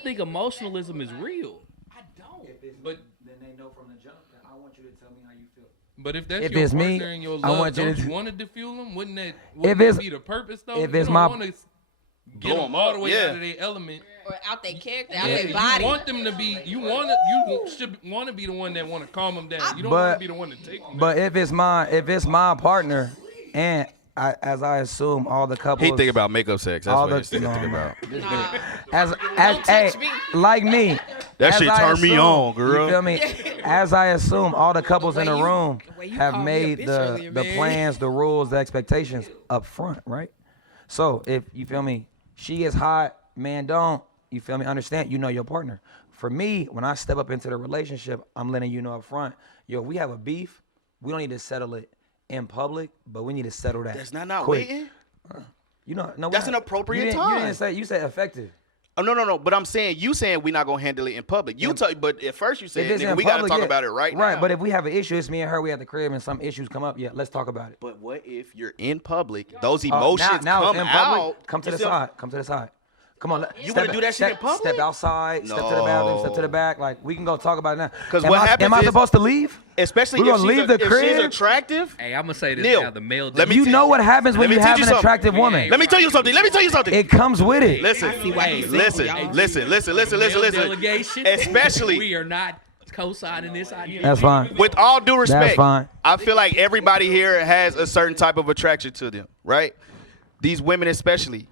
think emotionalism is real. I don't. But then they know from the jump that I want you to tell me how you feel. But if that's If your it's me, partner in your I love, want you don't to- you want to defuel them? Wouldn't that it's- be the purpose though? if You it's don't my- want to Blow get them all the way up, out of their element or out their character, out their body. You want them to be. You should want to be the one that want to calm them down. You don't want to be the one to take them. But if it's my partner, and as I assume all the couples, he think about makeup sex. That's what he's thinking about. As like me. That shit turned me on, girl. You feel me? As I assume all the couples in the room have made the plans, the rules, the expectations up front, right? So if you feel me, she is hot, man don't, you feel me, understand, you know your partner. For me, when I step up into the relationship, I'm letting you know up front, yo, we have a beef, we don't need to settle it in public, but we need to settle that. That's not quick. waiting. You know, no, that's an appropriate time. You said effective. Oh no! But I'm saying you saying we're not gonna handle it in public. But at first you said nigga, we gotta talk about it right now. Right, but if we have an issue, it's me and her. We at the crib and some issues come up. Yeah, let's talk about it. But what if you're in public? Those emotions now come in public, out. Come to the side. Come to the side. Come on. You gonna do that shit in public? Step outside. No. Step to the bathroom. Step to the back. Like we can go talk about it now. Because what happens am I supposed to leave? Especially we're if, gonna leave the crib? If she's attractive. Hey, I'm gonna say this Neil, now. The male. You know what happens when you have an attractive woman. Let me tell you something. It comes with it. Listen. Delegation. Especially. We are not co-signing this idea. That's fine. With all due respect, that's fine. I feel like everybody here has a certain type of attraction to them, right? These women especially.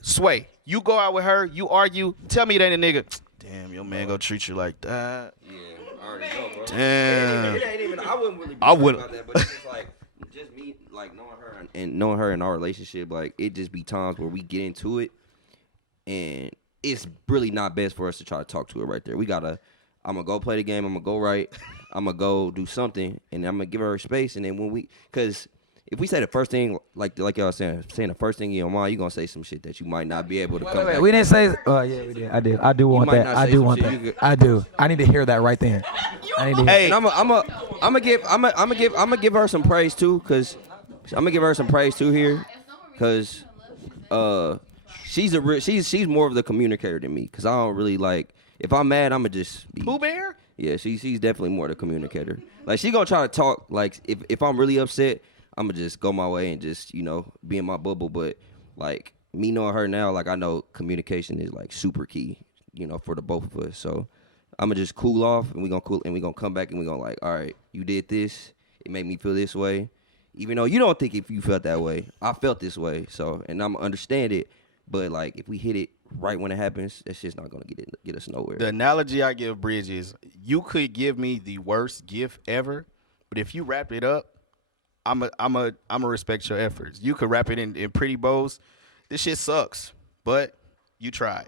Sway, you go out with her, you argue, tell me that a nigga, damn, your man gonna treat you like that. Yeah, I already know, bro. Damn. It ain't even, I wouldn't really be about that, but it's just like, just me, like, knowing her in our relationship, like, it just be times where we get into it, and it's really not best for us to try to talk to her right there. I'm gonna go play the game, I'm gonna go right, I'm gonna go do something, and I'm gonna give her space, and then because if we say the first thing, like y'all saying the first thing in your mind, you gonna say some shit that you might not be able to come back. We didn't say. Oh yeah, we did. I do want that. I do want that. I do. I need to hear that right then. Hey, I'm gonna give her some praise too, cause here, cause she's more of the communicator than me, cause I don't really like. If I'm mad, I'ma just be. Pooh Bear? Yeah, she's definitely more the communicator. Like she gonna try to talk. Like if I'm really upset, I'ma just go my way and just, be in my bubble. But like me knowing her now, like I know communication is like super key, for the both of us. So I'ma just cool off and we gonna come back and we gonna like, all right, you did this, it made me feel this way. Even though you don't think if you felt that way, I felt this way. So and I'm understand it, but like if we hit it right when it happens, that's just not gonna get us nowhere. The analogy I give Bridge is you could give me the worst gift ever, but if you wrap it up, I'm a respect your efforts. You could wrap it in pretty bows. This shit sucks, but you tried.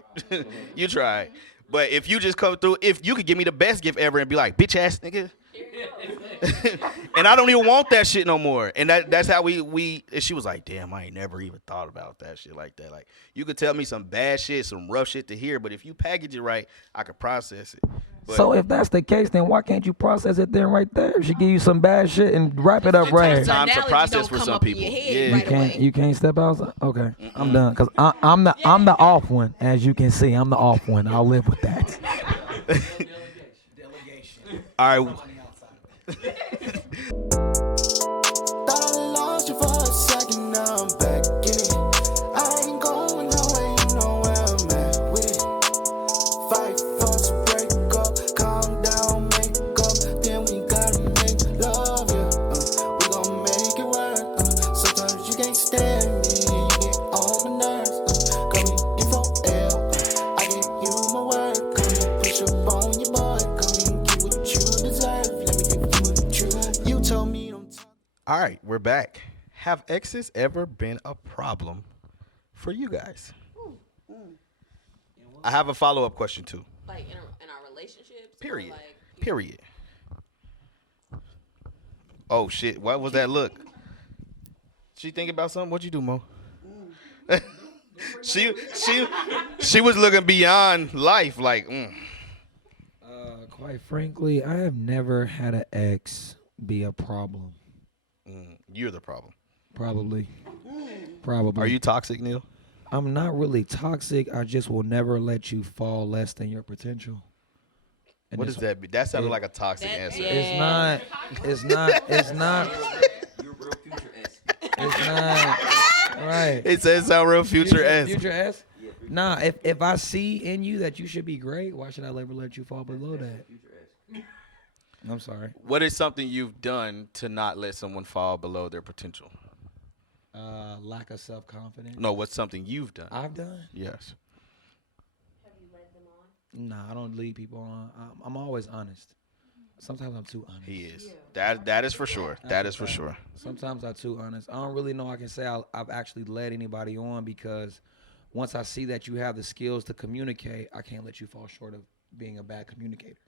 You tried. But if you just come through, if you could give me the best gift ever and be like, bitch ass nigga, and I don't even want that shit no more. And that's how we. And she was like, damn, I ain't never even thought about that shit like that. Like you could tell me some bad shit, some rough shit to hear, but if you package it right, I could process it. But so if that's the case, then why can't you process it then right there? If she give you some bad shit and wrap it up right. Time to process for some people. Yeah, you can't step outside. Okay, I'm done because I'm the off one, as you can see. I'm the off one. I'll live with that. Delegation. All right. Thought I lost you for a second, now I'm back in it. I ain't going nowhere, you know where I'm at with it. Fight for us, break up, calm down, make up, then we gotta make love, yeah. We gon' make it work. Sometimes you can't stand me, you get on my nerves. Call me D4L, I give you my word. Come and push up on your boy, come and get what you deserve. Let me give you what you told me. All right, we're back. Have exes ever been a problem for you guys? I have a follow-up question too. Like in our relationships. Period. Like, Period. Oh shit! What was that look? She thinking about something? What'd you do, Mo? She was looking beyond life, like. Quite frankly, I have never had an ex be a problem. You're the problem. Probably. Are you toxic, Neil? I'm not really toxic. I just will never let you fall less than your potential. And what does that mean? That sounded like a toxic answer. Yeah. It's not. You're real future-esque. It's not. Right. It says sound real future-esque. Future-esque? Nah, if I see in you that you should be great, why should I ever let you fall below that? I'm sorry. What is something you've done to not let someone fall below their potential? Lack of self-confidence. No, what's something you've done? I've done? Yes. Have you led them on? Nah, I don't lead people on. I'm always honest. Sometimes I'm too honest. He is. That is for sure. That is for sure. Sometimes I'm too honest. I don't really know I can say I've actually led anybody on, because once I see that you have the skills to communicate, I can't let you fall short of being a bad communicator.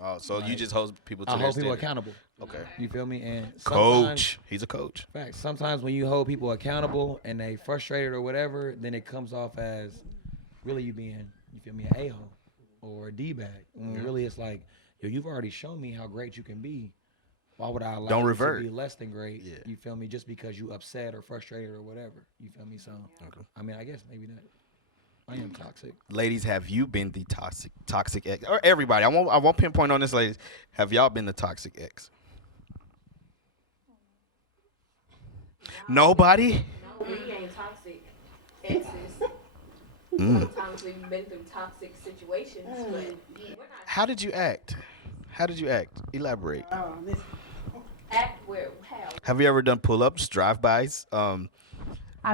Oh, so Like, you just hold people to I their hold people standard. accountable. Okay. You feel me? And Coach. He's a coach. Facts. Sometimes when you hold people accountable and they frustrated or whatever, then it comes off as really you being, you feel me, an a-hole or a d-bag. When really it's like, yo, you've already shown me how great you can be. Why would I allow Don't you revert. to be less than great? Yeah. You feel me? Just because you upset or frustrated or whatever. You feel me? So, I mean, I guess maybe that. I am toxic. Ladies, have you been the toxic ex? Or everybody. I won't pinpoint on this, ladies. Have y'all been the toxic ex? Nobody? No, we ain't toxic exes. Sometimes we've been through toxic situations, but we're not. How did you act? Elaborate. Act where, how? Have you ever done pull-ups, drive-bys? I've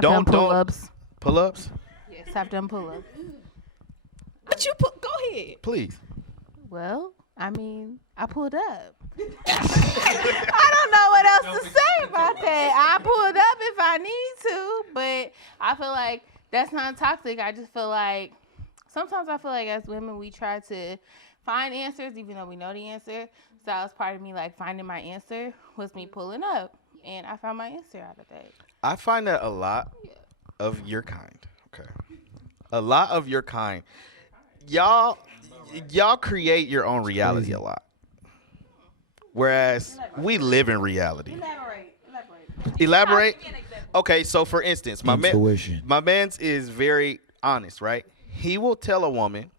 done pull-ups. Pull-ups? Yes, I've done pull-ups. What you put? Go ahead. Please. Well, I mean, I pulled up. I don't know what else to say about that. I pulled up if I need to, but I feel like that's not toxic. I just feel like sometimes I feel like as women we try to find answers even though we know the answer. So that was part of me, like finding my answer was me pulling up, and I found my answer out of that. I find that a lot of your kind. Okay. A lot of your kind. Y'all create your own reality a lot. Whereas we live in reality. Elaborate. Okay, so for instance, my man's is very honest, right? He will tell a woman,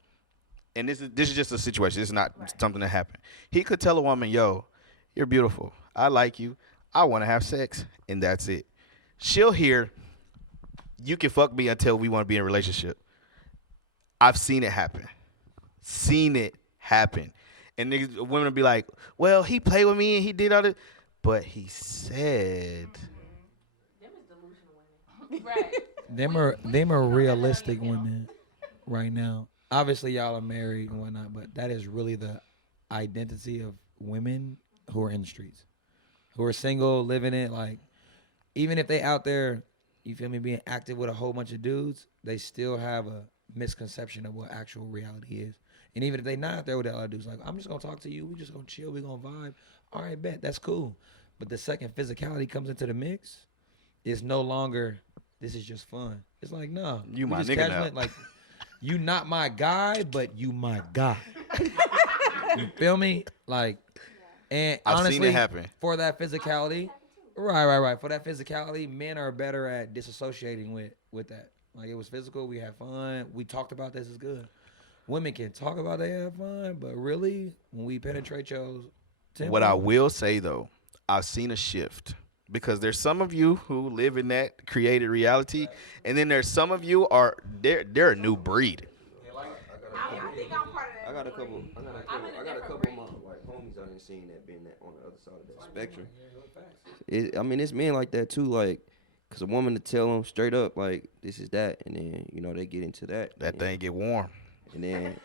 and this is just a situation. This is not something that happened. He could tell a woman, "Yo, you're beautiful. I like you. I want to have sex," and that's it. She'll hear, "You can fuck me until we want to be in a relationship." I've seen it happen. And niggas, women will be like, "Well, he played with me and he did all this," but he said. Them is delusional women. Right. Them are realistic women right now. Obviously, y'all are married and whatnot, but that is really the identity of women who are in the streets, who are single, living it. Like, even if they out there, you feel me, being active with a whole bunch of dudes, they still have a misconception of what actual reality is. And even if they not out there with the other dudes, like, I'm just gonna talk to you, we just gonna chill, we gonna vibe. All right, bet, that's cool. But the second physicality comes into the mix, it's no longer, this is just fun. It's like, no, You my just nigga casual, now. like, you not my guy, but you my guy. You feel me? Like, and I've honestly, seen it happen. for that physicality, right. For that physicality, men are better at disassociating with that. Like, it was physical, we had fun, we talked about this is good. Women can talk about they have fun, but really, when we penetrate your temple, What I will say though, I've seen a shift because there's some of you who live in that created reality, and then there's some of you they're a new breed. I think I'm part of that. I got a couple. I got a couple of my like homies out here seeing that being that on the other side of that spectrum. I mean, it's men like that too. Like, cause a woman to tell them straight up like this is that, and then they get into that. That thing get warm. And then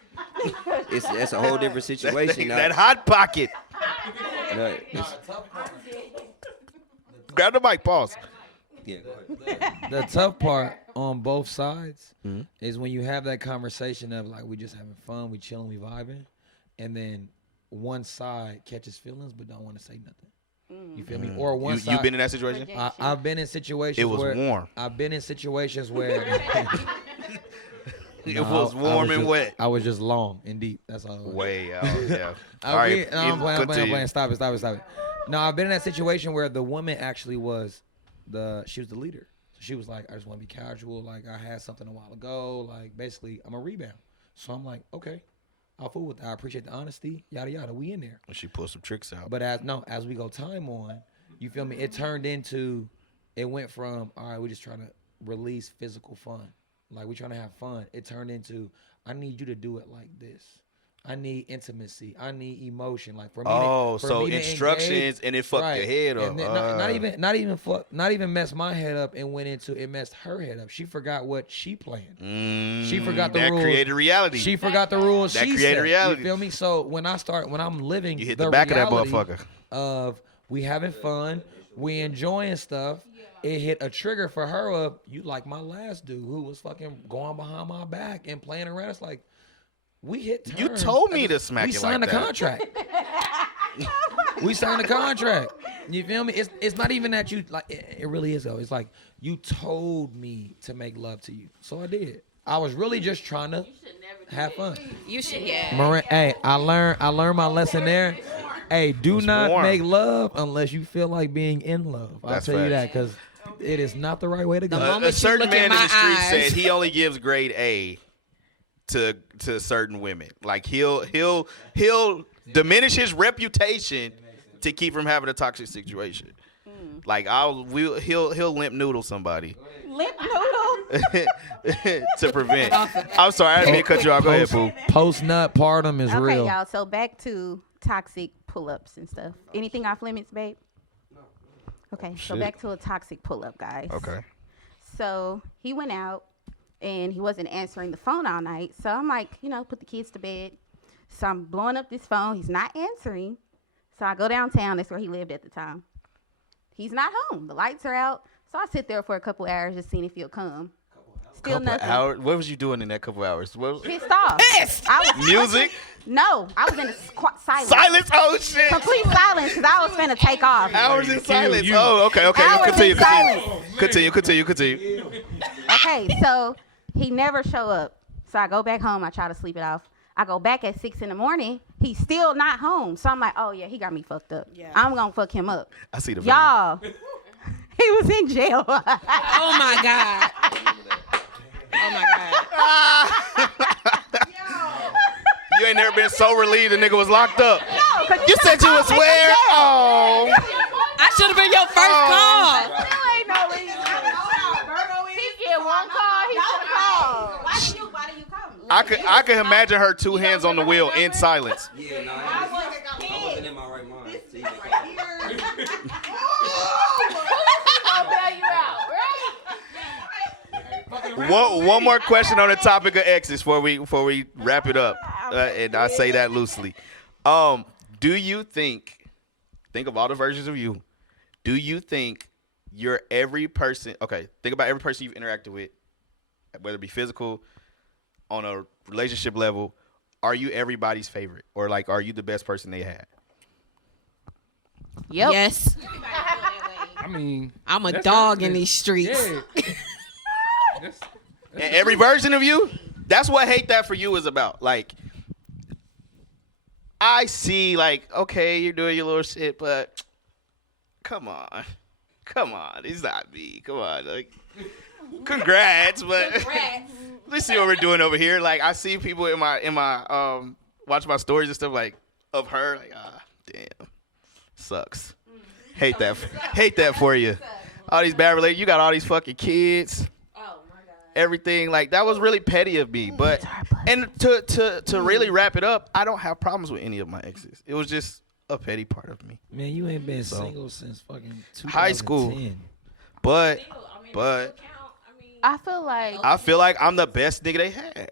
that's a whole different situation. That hot pocket. Grab the mic. Pause. Yeah, go ahead. the tough part on both sides is when you have that conversation of like, we just having fun, we chilling, we vibing, and then one side catches feelings but don't want to say nothing. You feel me? Or one side. You been in that situation? I've been in situations. It was where warm. I've been in situations where It was warm and wet. I was just long and deep. That's all. It was. Way out. Yeah. All right. I'm playing. Stop it. No, I've been in that situation where the woman actually was she was the leader. So she was like, I just want to be casual. Like, I had something a while ago. Like, basically, I'm a rebound. So I'm like, okay, I'll fool with that. I appreciate the honesty. Yada yada. We in there. And she pulled some tricks out. But as we go time on, you feel me? It went from, all right, we're just trying to release physical fun. Like, we trying to have fun. It turned into, I need you to do it like this. I need intimacy. I need emotion. Like, for me. So instructions, and it fucked your head up. And then not even messed my head up, and went into it messed her head up. She forgot what she planned. She forgot the rules. That created reality. She forgot the rules. That she created set. reality. You feel me? So when I'm living, you hit the back of that motherfucker. Of we having fun, we enjoying stuff. It hit a trigger for her of, you like my last dude who was fucking going behind my back and playing around. It's like, we hit turns. You told me to smack we it signed like a that. contract. We signed a contract. You feel me? It's not even that you, like, it really is though. It's like, you told me to make love to you. So I did. I was really just trying to have fun. You should, yeah. Marin, hey, I learned my lesson there. Hey, do not warm. make love unless you feel like being in love. I'll That's tell you that, facts. because it is not the right way to go. A certain man in the street said he only gives grade A to certain women. Like, he'll diminish his reputation to keep from having a toxic situation. Like, he'll limp noodle somebody. Lip noodle. To prevent. I'm sorry, I didn't mean to cut you off. Go ahead, Pooh. Post nut partum is Okay, real. y'all. So back to toxic pull-ups and stuff. Anything off limits, babe? Okay, so Shit. back to a toxic pull-up, guys. Okay. So he went out and he wasn't answering the phone all night. So I'm like, put the kids to bed. So I'm blowing up this phone. He's not answering. So I go downtown. That's where he lived at the time. He's not home. The lights are out. So I sit there for a couple hours just seeing if he'll come. Still nothing. Hours? What was you doing in that couple hours? Pissed off. Music? No, I was in silence. Silence? Oh, shit. Complete silence because I was finna take off. Hours in silence. Oh, okay. Hours in silence. Continue. Okay, so he never show up. So I go back home. I try to sleep it off. I go back at 6 a.m. He's still not home. So I'm like, oh, yeah, he got me fucked up. Yeah. I'm going to fuck him up. I see the Y'all, he was in jail. Oh, my God. Oh, my God. You ain't never been so relieved the nigga was locked up. No, 'cause You said you was where? Oh. I should have been your first call. Still ain't no reason. He get one call, he should have called. Why do you call me? I could imagine her two hands on the wheel in silence. Yeah, nah, I wasn't in my right mind. So you I'll bail you out, right? One more question on the topic of exes before we wrap it up, and I say that loosely. Do you think of all the versions of you, do you think you're every person? Okay, think about every person you've interacted with, whether it be physical, on a relationship level. Are you everybody's favorite, or like, are you the best person they had? Yep. Yes. I mean, I'm a dog in these streets. Yeah. That's And every version of you, that's what Hate That For You is about. Like, I see, like, okay, you're doing your little shit, but come on, it's not me. Come on, like, congrats, but let's see what we're doing over here. Like, I see people in my watch my stories and stuff, like, of her, like, damn, sucks. Hate that for you. All these bad relationships, you got all these fucking kids. Everything, like, that was really petty of me, but and to really wrap it up, I don't have problems with any of my exes. It was just a petty part of me. Man, you ain't been single since fucking 2010. High school. But I feel like I feel like I'm the best nigga they had.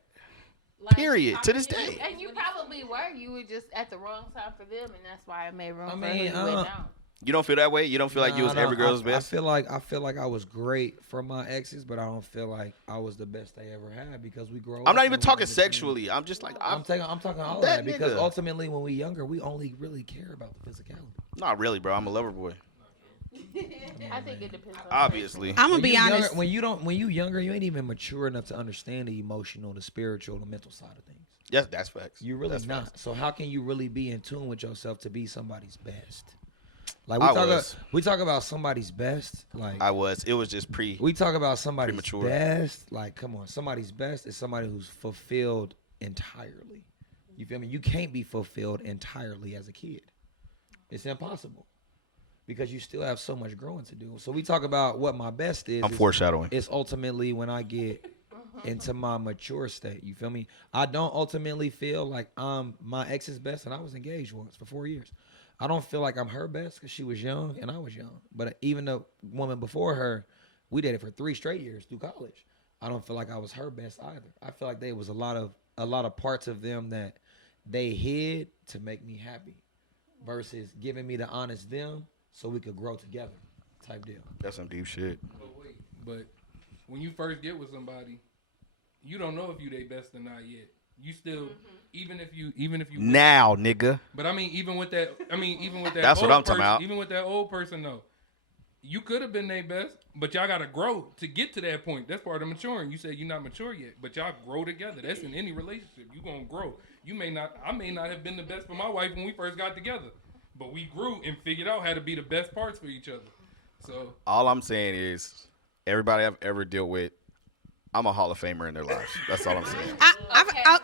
Period. To this day. And you probably were. You were just at the wrong time for them, and that's why it made room for mean, who you went down. You don't feel that way? You don't feel like you was every girl's best? I feel like I was great for my exes, but I don't feel like I was the best they ever had because we grow up. I'm not even talking sexually. I'm just like I'm talking all of that that because nigga. Ultimately when we younger, we only really care about the physicality. Not really, bro. I'm a lover boy. I think it depends on Obviously. I'm gonna be honest. When you younger, you ain't even mature enough to understand the emotional, the spiritual, the mental side of things. Yes, that's facts. You really That's not. facts. So how can you really be in tune with yourself to be somebody's best? Like we talk about somebody's best. Like it was just we talk about somebody's premature. best. Like, come on, somebody's best is somebody who's fulfilled entirely. You feel me? You can't be fulfilled entirely as a kid. It's impossible because you still have so much growing to do. So we talk about what my best is. I'm foreshadowing. It's ultimately when I get into my mature state. You feel me? I don't ultimately feel like I'm my ex's best, and I was engaged once for 4 years. I don't feel like I'm her best because she was young and I was young. But even the woman before her, we dated for 3 straight years through college. I don't feel like I was her best either. I feel like there was a lot of parts of them that they hid to make me happy, versus giving me the honest them so we could grow together, type deal. That's some deep shit. But when you first get with somebody, you don't know if you they best or not yet. You still, even if you Now, nigga. But even with that That's what old I'm talking person, about. Even with that old person though, you could have been their best, but y'all gotta grow to get to that point. That's part of maturing. You said you're not mature yet, but y'all grow together. That's in any relationship. You gonna grow. I may not have been the best for my wife when we first got together, but we grew and figured out how to be the best parts for each other. So all I'm saying is, everybody I've ever dealt with, I'm a Hall of Famer in their lives. That's all I'm saying.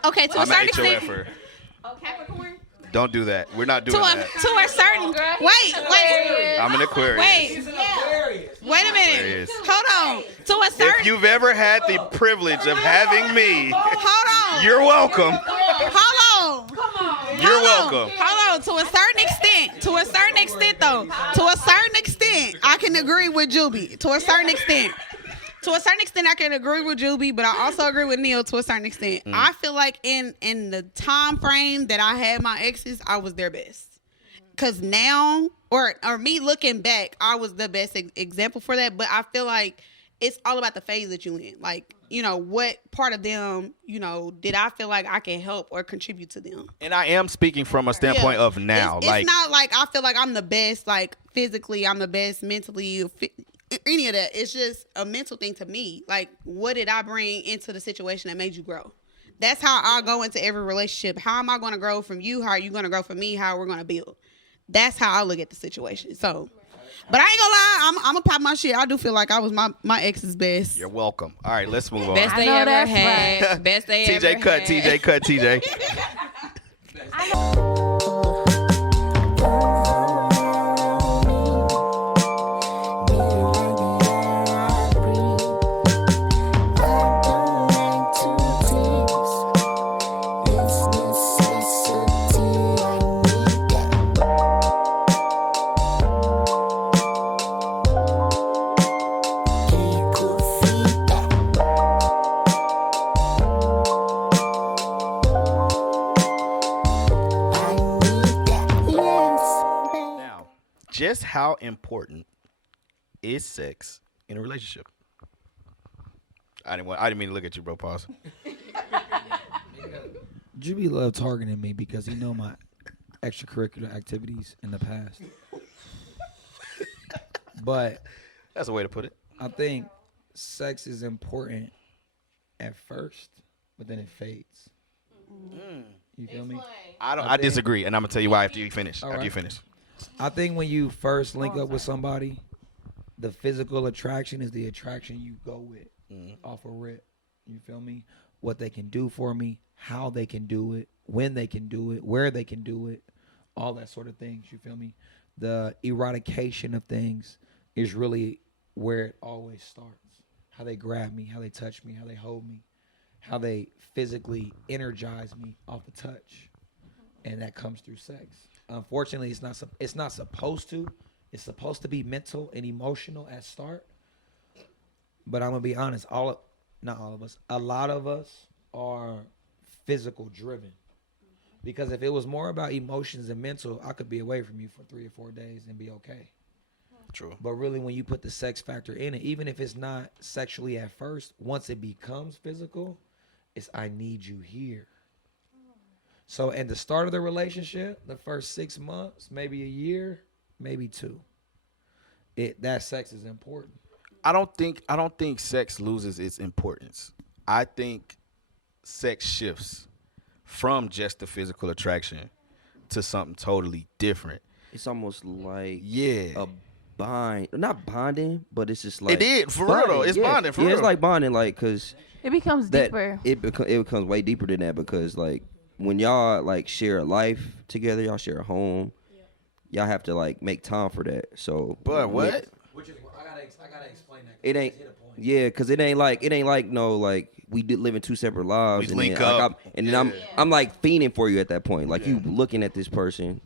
Okay, to a I'm certain an extent. HOFer. Capricorn. Don't do that. We're not doing To that. a certain. Wait. I'm an Aquarius. Wait a minute. Aquarius. Hold on. To a certain. If you've ever had the privilege of having me, Hold on. you're welcome. Hold on. You're welcome. Hold on. To a certain extent, though. To a certain extent, I can agree with Juby. To a certain extent. I can agree with Juby, but I also agree with Neil to a certain extent. I feel like in the time frame that I had my exes, I was their best. Cause now, or me looking back, I was the best example for that. But I feel like it's all about the phase that you in. Like, what part of them, did I feel like I can help or contribute to them? And I am speaking from a standpoint of now. It's not like I feel like I'm the best, like physically, I'm the best mentally, any of that. It's just a mental thing to me. Like, what did I bring into the situation that made you grow? That's how I go into every relationship. How am I going to grow from you? How are you going to grow from me? How we're going to build? That's how I look at the situation. So, but I ain't gonna lie, I'm gonna pop my shit. I do feel like I was my ex's best. You're welcome. All right, let's move on. Best they ever had. Best they ever TJ cut, had. TJ cut, TJ. Just how important is sex in a relationship? I didn't mean to look at you, bro. Pause. Juby loved targeting me because he know my extracurricular activities in the past. But that's a way to put it. I think sex is important at first, but then it fades. You feel me? I disagree, and I'm gonna tell you why after you finish. All After you right. finish. I think when you first link up with somebody, the physical attraction is the attraction you go with off a rip. You feel me? What they can do for me, how they can do it, when they can do it, where they can do it, all that sort of things. You feel me? The eradication of things is really where it always starts. How they grab me, how they touch me, how they hold me, how they physically energize me off the touch. And that comes through sex. Unfortunately, it's not supposed to. It's supposed to be mental and emotional at start. But I'm gonna be honest, not all of us, a lot of us are physical driven. Because if it was more about emotions and mental, I could be away from you for 3 or 4 days and be okay. True. But really, when you put the sex factor in it, even if it's not sexually at first, once it becomes physical, it's I need you here. So at the start of the relationship, the first 6 months, maybe a year, maybe 2, that sex is important. I don't think sex loses its importance. I think sex shifts from just the physical attraction to something totally different. It's almost like a bind, not bonding, but it's just like it is for real though. It's bonding for real. It's like bonding, like because it becomes deeper. It becomes way deeper than that because like when y'all like share a life together, y'all share a home. Y'all have to like make time for that. So, but what? Which is I gotta explain that. It ain't. Yeah, because it ain't like no like we did live in two separate lives. We and link then, like, up. I'm like fiending for you at that point. Like you looking at this person.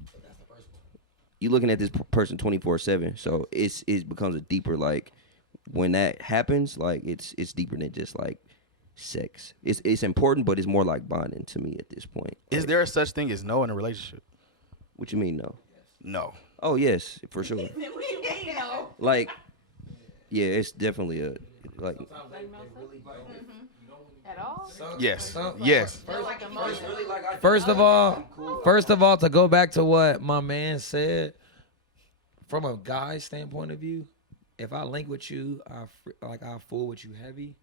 You looking at this person 24/7. So it becomes a deeper like when that happens. Like it's deeper than just like sex. It's important, but it's more like bonding to me at this point. Is Like, there a such thing as no in a relationship? what you mean no? No. Oh yes, for sure. Like yeah, it's definitely a like. At all? Yes. Yes. First of all, to go back to what my man said, from a guy's standpoint of view, if I link with you, I fool with you heavy.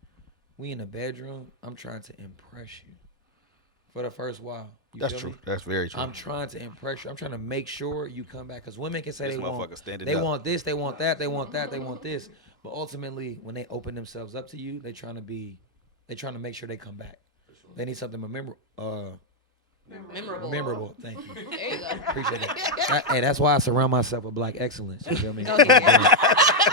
We in the bedroom. I'm trying to impress you for the first while. You That's feel true. me? That's very true. I'm trying to impress you. I'm trying to make sure you come back because women can say This they motherfucker standing they up. want this, they want that, they want that, they want this. But ultimately, when they open themselves up to you, they trying to make sure they come back. They need something memorable. Thank you. There you go. Appreciate it. Hey, that's why I surround myself with black excellence. You feel me? Go ahead.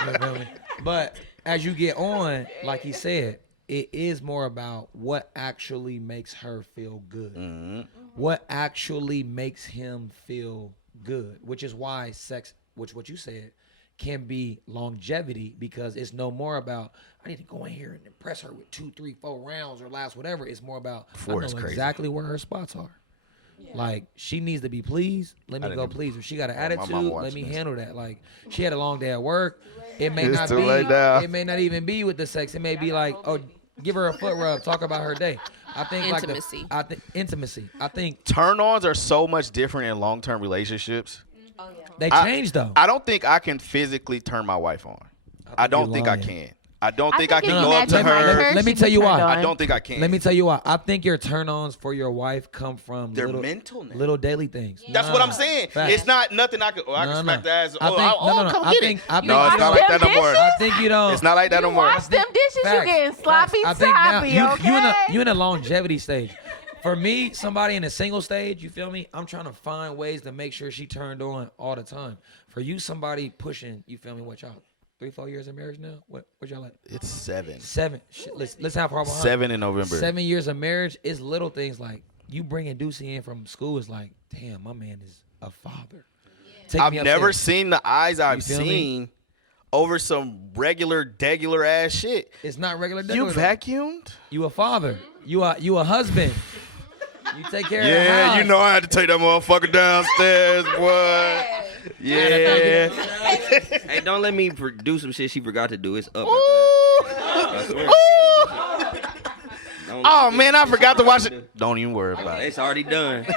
You feel me? But as you get on, like he said, it is more about what actually makes her feel good. Mm-hmm. What actually makes him feel good, which is why sex, which what you said, can be longevity because it's no more about I need to go in here and impress her with 2, 3, 4 rounds or last whatever. It's more about I know exactly where her spots are. Yeah. Like she needs to be pleased. Let me go please her. She got an attitude. Let me handle that. Like she had a long day at work. It may not be. It may not even be with the sex. It may be like, oh, give her a foot rub. Talk about her day. I think Intimacy. Intimacy. I think turn-ons are so much different in long-term relationships. Oh yeah. They change though. I don't think I can physically turn my wife on. I don't think I can. I don't think I can go up to her. Let me tell you why. I don't think I can. Let me tell you why. I think your turn-ons for your wife come from their mental now. Little daily things. That's what I'm saying. Facts. It's not nothing I can. I can smack the ass. Come get it. No, it's not like that no more. I think you don't. It's not like that no more. Wash them dishes. You getting sloppy toppy. Okay. You in a longevity stage. For me, somebody in a single stage, you feel me? I'm trying to find ways to make sure she turned on all the time. For you, somebody pushing, you feel me? What y'all? 3-4 years of marriage now? What y'all like? It's 7. 7. Shit, let's have far behind. 7 in November. 7 years of marriage is little things like you bringing Deucey in from school is like, damn, my man is a father. Yeah. I've never seen the eyes I've seen over some regular ass shit. It's not regular. You vacuumed? You a father. You a husband. You take care of the Yeah, house. you know I had to take that motherfucker downstairs, boy. Yeah. Hey, don't let me do some shit she forgot to do. It's up. I swear. Oh man, I forgot to watch it. Don't even worry about it. It's already done. I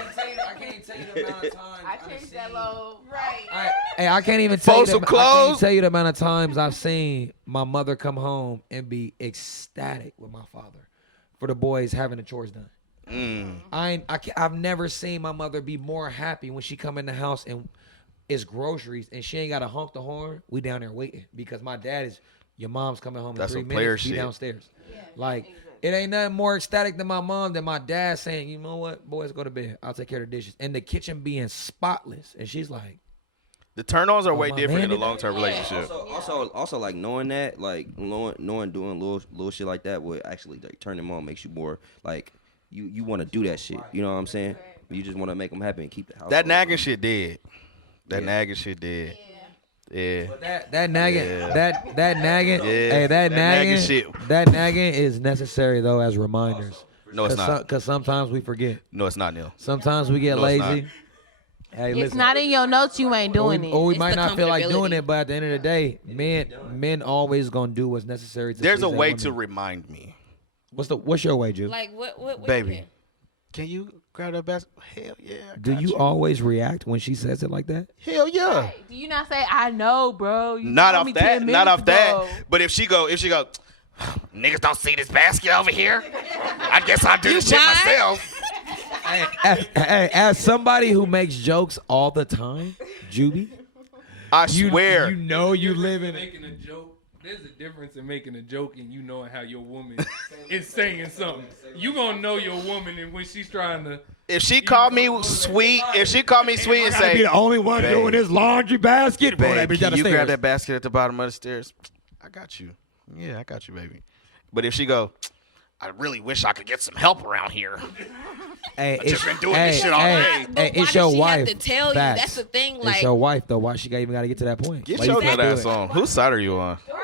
can't tell you the amount of times I changed that low. Right. Hey, I can't even tell you the amount of times I've seen my mother come home and be ecstatic with my father for the boys having the chores done. I've never seen my mother be more happy when she come in the house and it's groceries and she ain't got to honk the horn. We down there waiting because my dad is. Your mom's coming home in 3 minutes. Be downstairs. Yeah, it ain't nothing more ecstatic than my mom than my dad saying, you know what, boys, go to bed. I'll take care of the dishes. And the kitchen being spotless. And she's like, the turn-ons are way different in a long-term relationship. Also, like knowing that, like knowing doing little shit like that would actually like turn them on, makes you more like you want to do that shit. You know what I'm saying? You just want to make them happy and keep the house. That nagging shit dead. That nagging shit dead. Yeah. But that nagging, hey, that nagging shit. That nagging is necessary though as reminders. No, it's not. Because sometimes we forget. No, it's not, Neil. Sometimes we get lazy. Hey, it's listen. not in your notes. You ain't doing it. Or we might not feel like doing it, but at the end of the day, men always gonna do what's necessary. There's a way to remind me. What's your way, Ju? Like what baby? Can you grab that basket? Hell yeah. Do you always react when she says it like that? Hell yeah. Hey, do you not say I know, bro? You not told off me that. 10 Not off minutes ago. that. But if she go, niggas don't see this basket over here. I guess I'll do this shit myself. As somebody who makes jokes all the time, Juby, I swear. You know you live in making a joke. There's a difference in making a joke and you knowing how your woman is saying something. You gonna know your woman and when she's trying to. If she called me sweet, and say, be the only one doing this laundry basket, babe, can you grab that basket at the bottom of the stairs? I got you. Yeah, I got you, baby. But if she go, I really wish I could get some help around here. Hey, I just been doing this shit all day. But Hey, why it's does your she wife. have to tell you? Facts. That's the thing. It's Like, your wife though. Why she even got to get to that point? Get Why your you can't nut do ass it? on. Whose side are you on? Why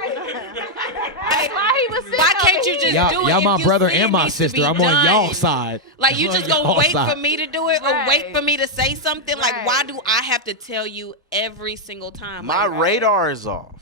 he was sitting why over can't you here? just Y'all, do it? y'all if my you brother see it and my needs to sister. be I'm on done? y'all side. Like, you I'm just on gonna y'all wait side. for me to do it, or Right. wait for me to say something? Like, why Right. do I have to tell you every single time? My Like, radar is off.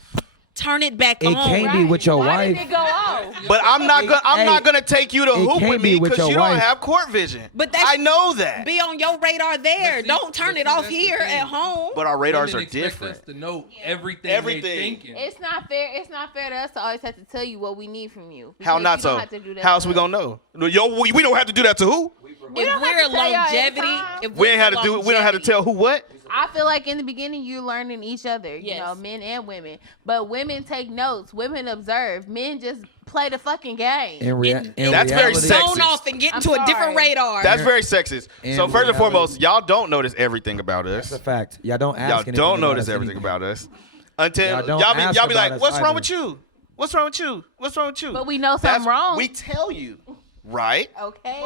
turn it back It on. can't be with your Why wife. did it go off? But I'm not gonna. I'm Hey, not gonna take you to it hoop can't with be me with because your you wife. don't have court vision. But that's- I know that. Be on your radar there. But see- Don't turn but it see, off that's the here thing. at home. But our radars Women are expect different. us to know everything. Everything. They thinking. It's not fair. It's not fair to us to always have to tell you what we need from you. How because not you so? don't have to do that How else to we us. gonna know? Yo, we don't have to do that to who? If don't have we're to tell y'all every longevity, time. if We ain't we're had to do. We don't have to tell who what. I feel like in the beginning you're learning each other, you Yes. know, men and women. But women take notes, women observe, men just play the fucking game. That's very zone sexist. off and get I'm into a different sorry. radar. That's very sexist. In So first and reality- foremost, y'all don't notice everything about us. That's a fact. Y'all don't ask Y'all anything don't about notice us everything anyway. about us until Y'all don't y'all be ask y'all be about like, us "What's wrong either. with you? What's wrong with you? What's wrong with you?" But we know something wrong. We tell you, right? Okay.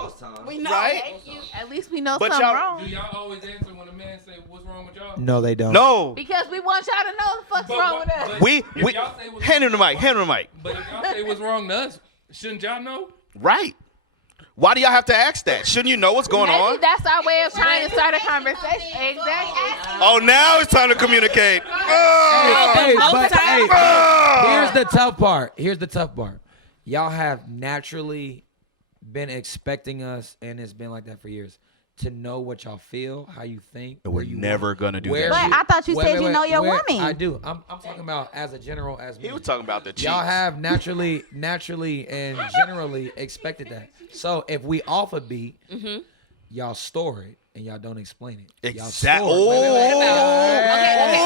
We know. Right? Thank you. At least we know But something y'all- wrong. Do y'all always answer when a man say, "What's wrong with y'all"? No, they don't. No, Because we want y'all to know the fuck's wrong with us. but we if y'all say what's hand him wrong the with mic. Hand him the mic. But if y'all say what's wrong to us, shouldn't y'all know? Right? Why do y'all have to ask that? Shouldn't you know what's going Maybe on? that's our way of trying to start a conversation. Exactly. Oh, now it's time to communicate. Hey, but hey, Ah! here's the tough part. Here's the tough part. Y'all have naturally been expecting us, and it's been like that for years, to know what y'all feel, how you think. We're where you never want- gonna do where that. But I thought you said you know your where- woman. I do. I'm talking about as a general, as He me. was talking about the cheeks. Y'all have naturally, and generally expected that. So if we off a beat, y'all store it and y'all don't explain it. Y'all Exact- store it. Wait, wait, wait.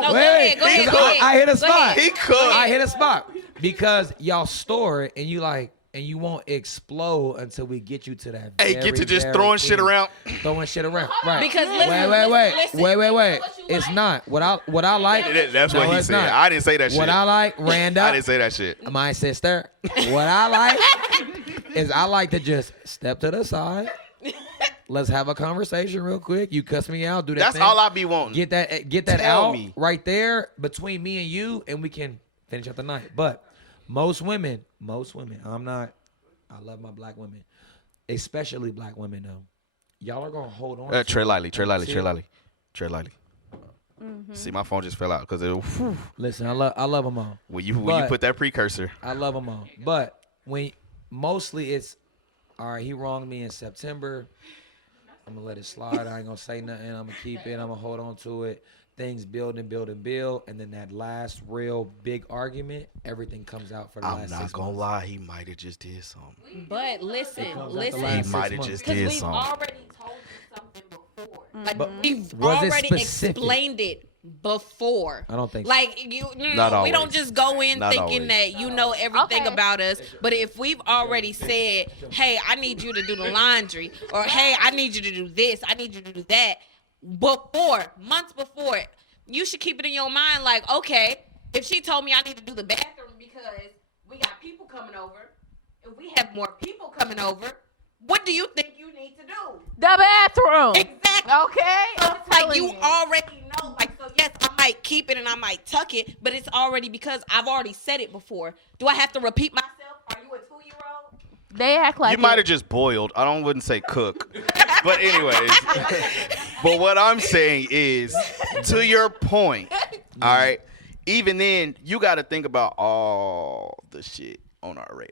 No, go Wait, ahead, go ahead, because go ahead. I hit a Go spot. ahead. He could. I hit a spot because y'all store it and you like, and you won't explode until we get you to that. Hey, very, get to just very throwing shit end. around. Throwing shit around, right? Because listen, wait. It's not what I like. That's what No, he it's said. not. I didn't say that shit. What I like, Randa, I didn't say that shit. my sister. What I like is I like to just step to the side. Let's have a conversation real quick. You cuss me out, do that. That's thing. all I be wanting. Get that Tell out me. right there between me and you, and we can finish up the night. But most women, I love my black women, especially black women though. Y'all are gonna hold on. to Tread it. lightly, tread lightly, See tread it? lightly, tread lightly. See, my phone just fell out because when Listen, I love them all. you But- put that precursor. I love them all. But when mostly it's all right. He wronged me in September. I'm gonna let it slide. I ain't gonna say nothing. I'm gonna keep it. I'm gonna hold on to it. Things build and build and build, and then that last real big argument, everything comes out for the I'm last not 6 gonna months. lie, he might have just did something. But listen, It comes out the listen. last He 6 might have months. just Because did we've something. already told you something before. Like, But we've was it already specific? explained it before. I don't think so. Like, Not we don't always. just go in Not thinking always. that you know everything Okay. about us. But if we've already said, hey, I need you to do the laundry, or hey, I need you to do this, I need you to do that, before, months before, you should keep it in your mind like, okay, if she told me I need to do the bathroom because we got people coming over, if we have more people coming over, what do you think you need to do? The bathroom. Exactly. Okay. So I'm it's like telling you already know. Like, so yes, I might keep it and I might tuck it, but it's already because I've already said it before. Do I have to repeat myself? Are you a 2-year-old? They act like You might it. have just boiled. Wouldn't say cook. But anyways. But what I'm saying is, to your point, all right, even then, you got to think about all the shit on our radar.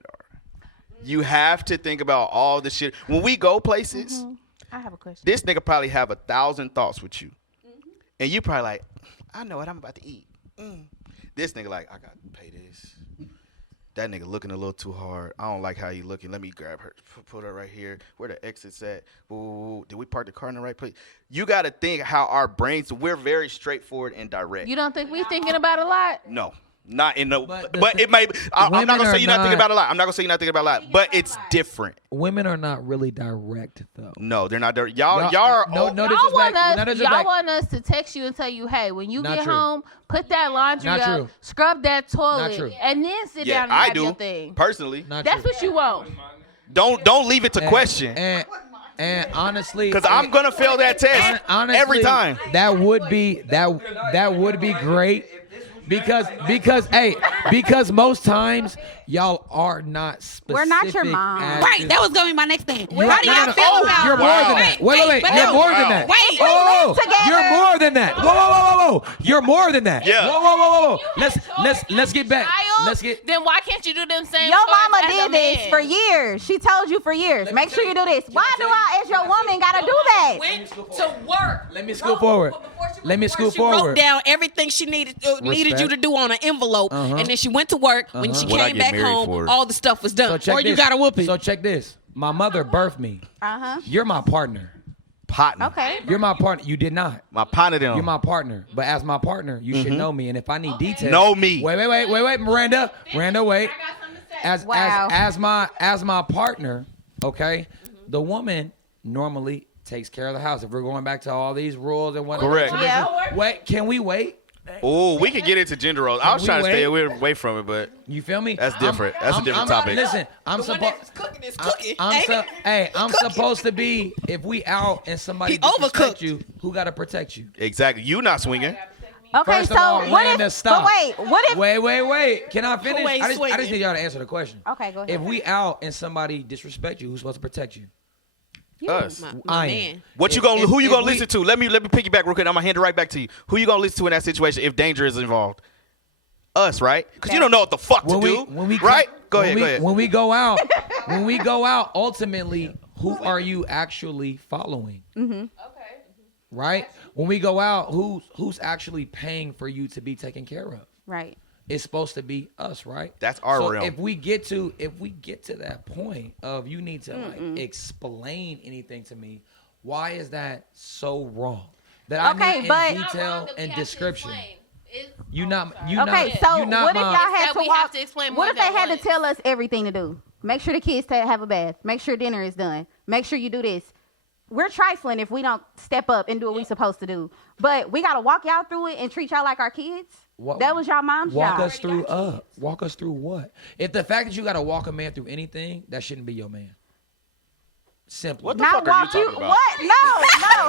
You have to think about all the shit. When we go places, I have a question. this nigga probably have 1,000 thoughts with you. And you probably like, I know what I'm about to eat. This nigga like, I got to pay this. That nigga looking a little too hard. I don't like how he looking. Let me grab her. Put her right here. Where the exit's at? Ooh, did we park the car in the right place? You got to think how our brains, we're very straightforward and direct. You don't think we thinking about a lot? No. Not in the, But but it may. I'm not women gonna say are you're not thinking not- about it a lot. I'm not gonna say you're not thinking about it a lot, but it's different. Women are not really direct though. No, they're not. Y'all are. no Y'all disrespect. want us, No y'all disrespect. want us to text you and tell you, hey, when you Not get true. home, put that laundry Not up, true. scrub that toilet, true. and then sit Yeah, down and I have do your thing. personally. Not That's true. what you want. Don't leave it to question, And honestly, because I'm gonna fail that test honestly, every time. That would be that would be great. Because most times y'all are not specific. We're not your mom. as Right, to- that was gonna be my next thing. You How are- do no, y'all no, feel no. about? You're more than that. Wait. but You're no. more than that. Wait. Whoa. together. You're more than that. Whoa. You're more than that. Yeah. Whoa. Let's get back. Child, Let's get. Then why can't you do them same Your chores mama as a did this man? for years. She told you for years. Make sure you do this. Why do I, as your woman, gotta do that? Went to work. Let me scoot forward. Let me scoot She wrote forward. down everything she needed you to do on an envelope, and then she went to work. When she What I came get back married home, for. all the stuff was done. So check Or you this. got a whooping. So check this. My mother birthed me. You're my partner. Partner. Okay. You're my partner. You did not. My partner. Them. You're my partner. But as my partner, you should know me. And if I need details, Know me. Wait, Miranda, wait. Wow. As my partner, okay, the woman normally takes care of the house. If we're going back to all these rules and whatnot. Correct. Yeah. Wait, can we wait? Oh, we can get into gender roles. I was we trying to stay wait? away from it, but You feel me? That's different. That's a different topic. Listen, I'm The one supposed. that's cooking is cooking. I'm supposed to be. If we out and somebody He disrespect overcooked. you, who got to protect you? exactly. You not swinging. Okay, First so of all, what Landa, if? stop. But wait, what if? Wait. Can I finish? ain't I just swinging? need y'all to answer the question. Okay, go ahead. If we out and somebody disrespect you, who's supposed to protect you? Us. My I am. man. What you If- gonna? Who you if gonna we- listen to? Let me piggyback real quick. I'm gonna hand it right back to you. Who you gonna listen to in that situation if danger is involved? Us, right? Because you don't know what the fuck to do. Right? Go ahead. When we go out, ultimately, who are you actually following? Okay. Right? When we go out, who's actually paying for you to be taken care of? Right. It's supposed to be us, right? That's our so realm. If we get to that point of you need to like explain anything to me, why is that so wrong? That I Okay, need but- in detail and description. You Okay, not. so you not what if my- y'all had That to we walk? have to explain more What if they than had once. to tell us everything to do? Make sure the kids have a bath. Make sure dinner is done. Make sure you do this. We're trifling if we don't step up and do what we're supposed to do. But we gotta walk y'all through it and treat y'all like our kids. That was y'all mom's Walk job. us through Walk us through what? If the fact that you got to walk a man through anything, that shouldn't be your man. Simply. What the Not fuck are you walk you. talking about? What? No.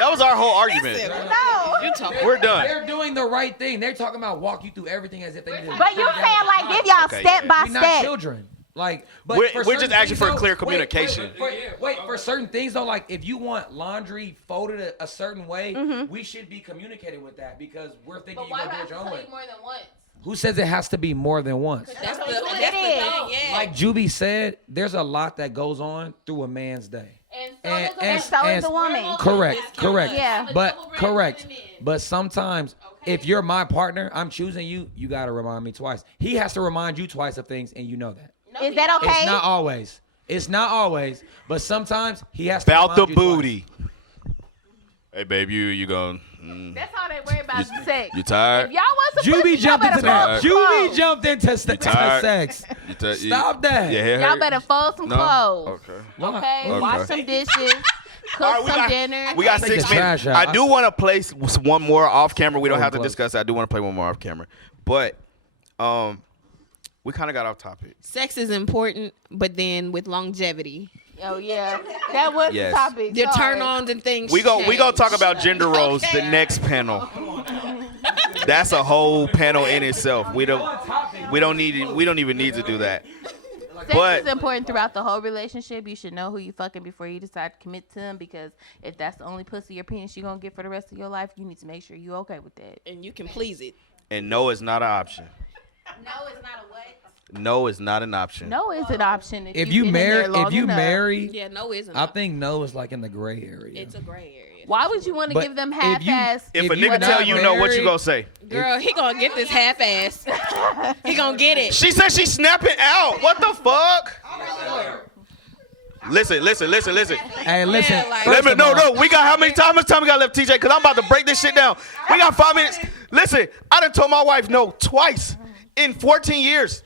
That was our whole argument. No. We're done. They're doing the right thing. They're talking about walk you through everything as if they need to. But you're saying like give y'all Okay, step yeah. by We're not step. children. Like, but We're for just certain asking things, for though- clear wait, communication. Wait, for certain things though, like if you want laundry folded a certain way, we should be communicating with that because we're thinking you're gonna do it your own way. more than once? Who says it has to be more than once? That's the is. thing. Yeah. Like Juby said, there's a lot that goes on through a man's day. And So is the woman. Correct. Yeah. But correct. But sometimes if you're my partner, I'm choosing you, you gotta remind me twice. He has to remind you twice of things and you know that. Is that okay? It's not always. It's not always. But sometimes he has to About the remind you twice. booty. Hey, babe, you going? That's all they worry about is sex. You tired? If y'all want some Juby pussy, y'all jumped better into that. fold some Juby clothes. jumped into tired? sex. You Stop that. Your hair Y'all hurt? better fold some No? clothes. Okay. Okay? Wash some dishes. Cook All right, some dinner. We got Take 6 the minutes. trash out. I do want to play one more off camera. We don't Fold have to close. discuss it. I do want to play one more off camera. But we kind of got off topic. Sex is important, but then with longevity, Oh yeah, that was Yes. the topic. the Sorry. turn-ons and things. We gonna change. talk about gender roles the Okay. next panel. That's a whole panel in itself. We don't even need to do that. Sex But- is important throughout the whole relationship. You should know who you fucking before you decide to commit to them, because if that's the only pussy or penis you're gonna get for the rest of your life, you need to make sure you're okay with that. and you can please it. And no is not an option. No, it's not a what? No is not an option. No is an option If you've you been in there marry, long if you enough. marry, Yeah, no isn't. I think no is like in the gray area. it's a gray area. Why would you want to But give them if you- half-ass? If a you nigga not tell you no, what you married- gonna say? Girl, he gonna get this half-ass. He gonna get it. She said she's snapping out. What the fuck? Listen. Hey, listen. Yeah, like- Let me, first of all- no. We got how many time? How much time we got left, TJ? Because I'm about to break this shit down. We got 5 minutes. Listen, I done told my wife no twice in 14 years.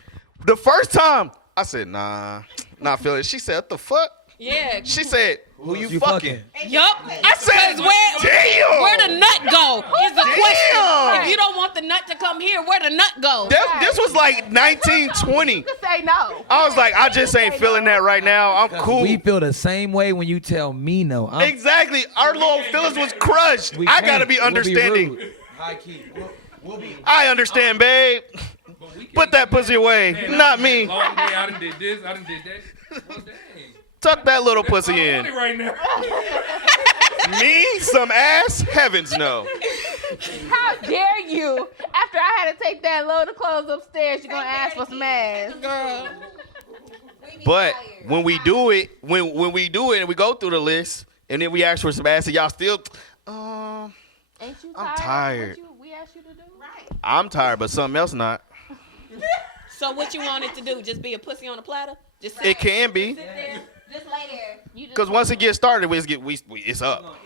The first time, I said, nah, not feeling it. She said, what the fuck? Yeah. She said, who you fucking? Yup. I said, damn. Where the nut go is the question. Damn. If you don't want the nut to come here, where the nut go? This was like 1920. You can say no. I was like, I just ain't feeling that right now. I'm cool. We feel the same way when you tell me no. Exactly. Our little feelings was crushed. I gotta be understanding. High key. We'll be. I understand, babe. Put that pussy away. Not me. Long day, I done did this, I done did that. Well, dang. Tuck that little pussy in. Money right now. Me? Some ass? Heavens no. How dare you? After I had to take that load of clothes upstairs, you're gonna ask for some ass. Girl. But when we do it, when we do it and we go through the list and then we ask for some ass and y'all still, Ain't you tired? I'm tired. We asked you to do? Right. I'm tired, but something else not. So what you want it to do? Just be a pussy on a platter? Just It can be. Just lay there. You just Because once it gets started, it's up.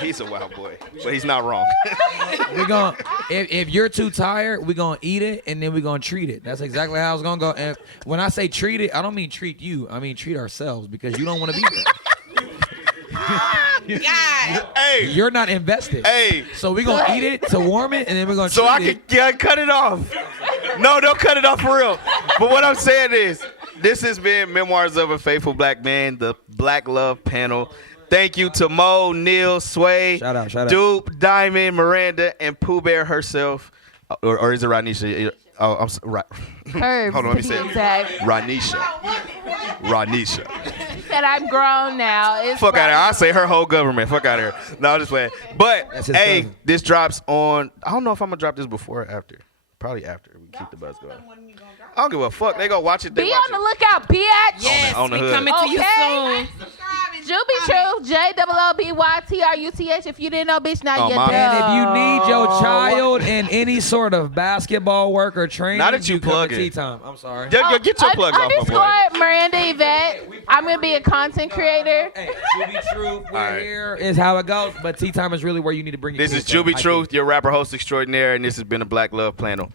He's a wild boy, but he's not wrong. We're gonna if you're too tired, we're gonna eat it and then we're gonna treat it. That's exactly how it's gonna go. And when I say treat it, I don't mean treat you. I mean treat ourselves because you don't want to be there. God. Hey, You're not invested. hey. So we're gonna eat it to warm it and then we're gonna So treat I it. can cut it off. No, don't cut it off for real. But what I'm saying is, this has been Memoirs of a Faithful Black Man, the Black Love panel. Thank you to Mo, Neil, Sway, Shout out. Dupe, Diamond, Miranda, and Pooh Bear herself. Or is it Ranisha? Oh, I'm sorry. Herbs, Hold on, let me to say be it. exact. Ranisha. She said I'm grown now. It's Fuck out of here. I right. say her whole government. Fuck out of here. No, I'm just playing. But, That's his hey, cousin. this drops on, I don't know if I'm going to drop this before or after. Probably after. We keep the buzz going. I don't give a fuck. They go watch it. They Be watch on the it. lookout, bitch. Yes, on the we hood. coming to you Okay. soon. Juby Truth, JOOBYTRUTH. If you didn't know, bitch, now Oh, you my- know. And if you need your child in any sort of basketball work or training, Now that you come plug to it. Tea Time. I'm sorry. Get your plugs off, my boy. Underscore Miranda Yvette. I'm gonna be a content creator. Hey, Juby Truth, we're All right. here is how it goes. But Tea Time is really where you need to bring your This is kids from. Juby Truth, your rapper host extraordinaire, and this has been a Black Love panel.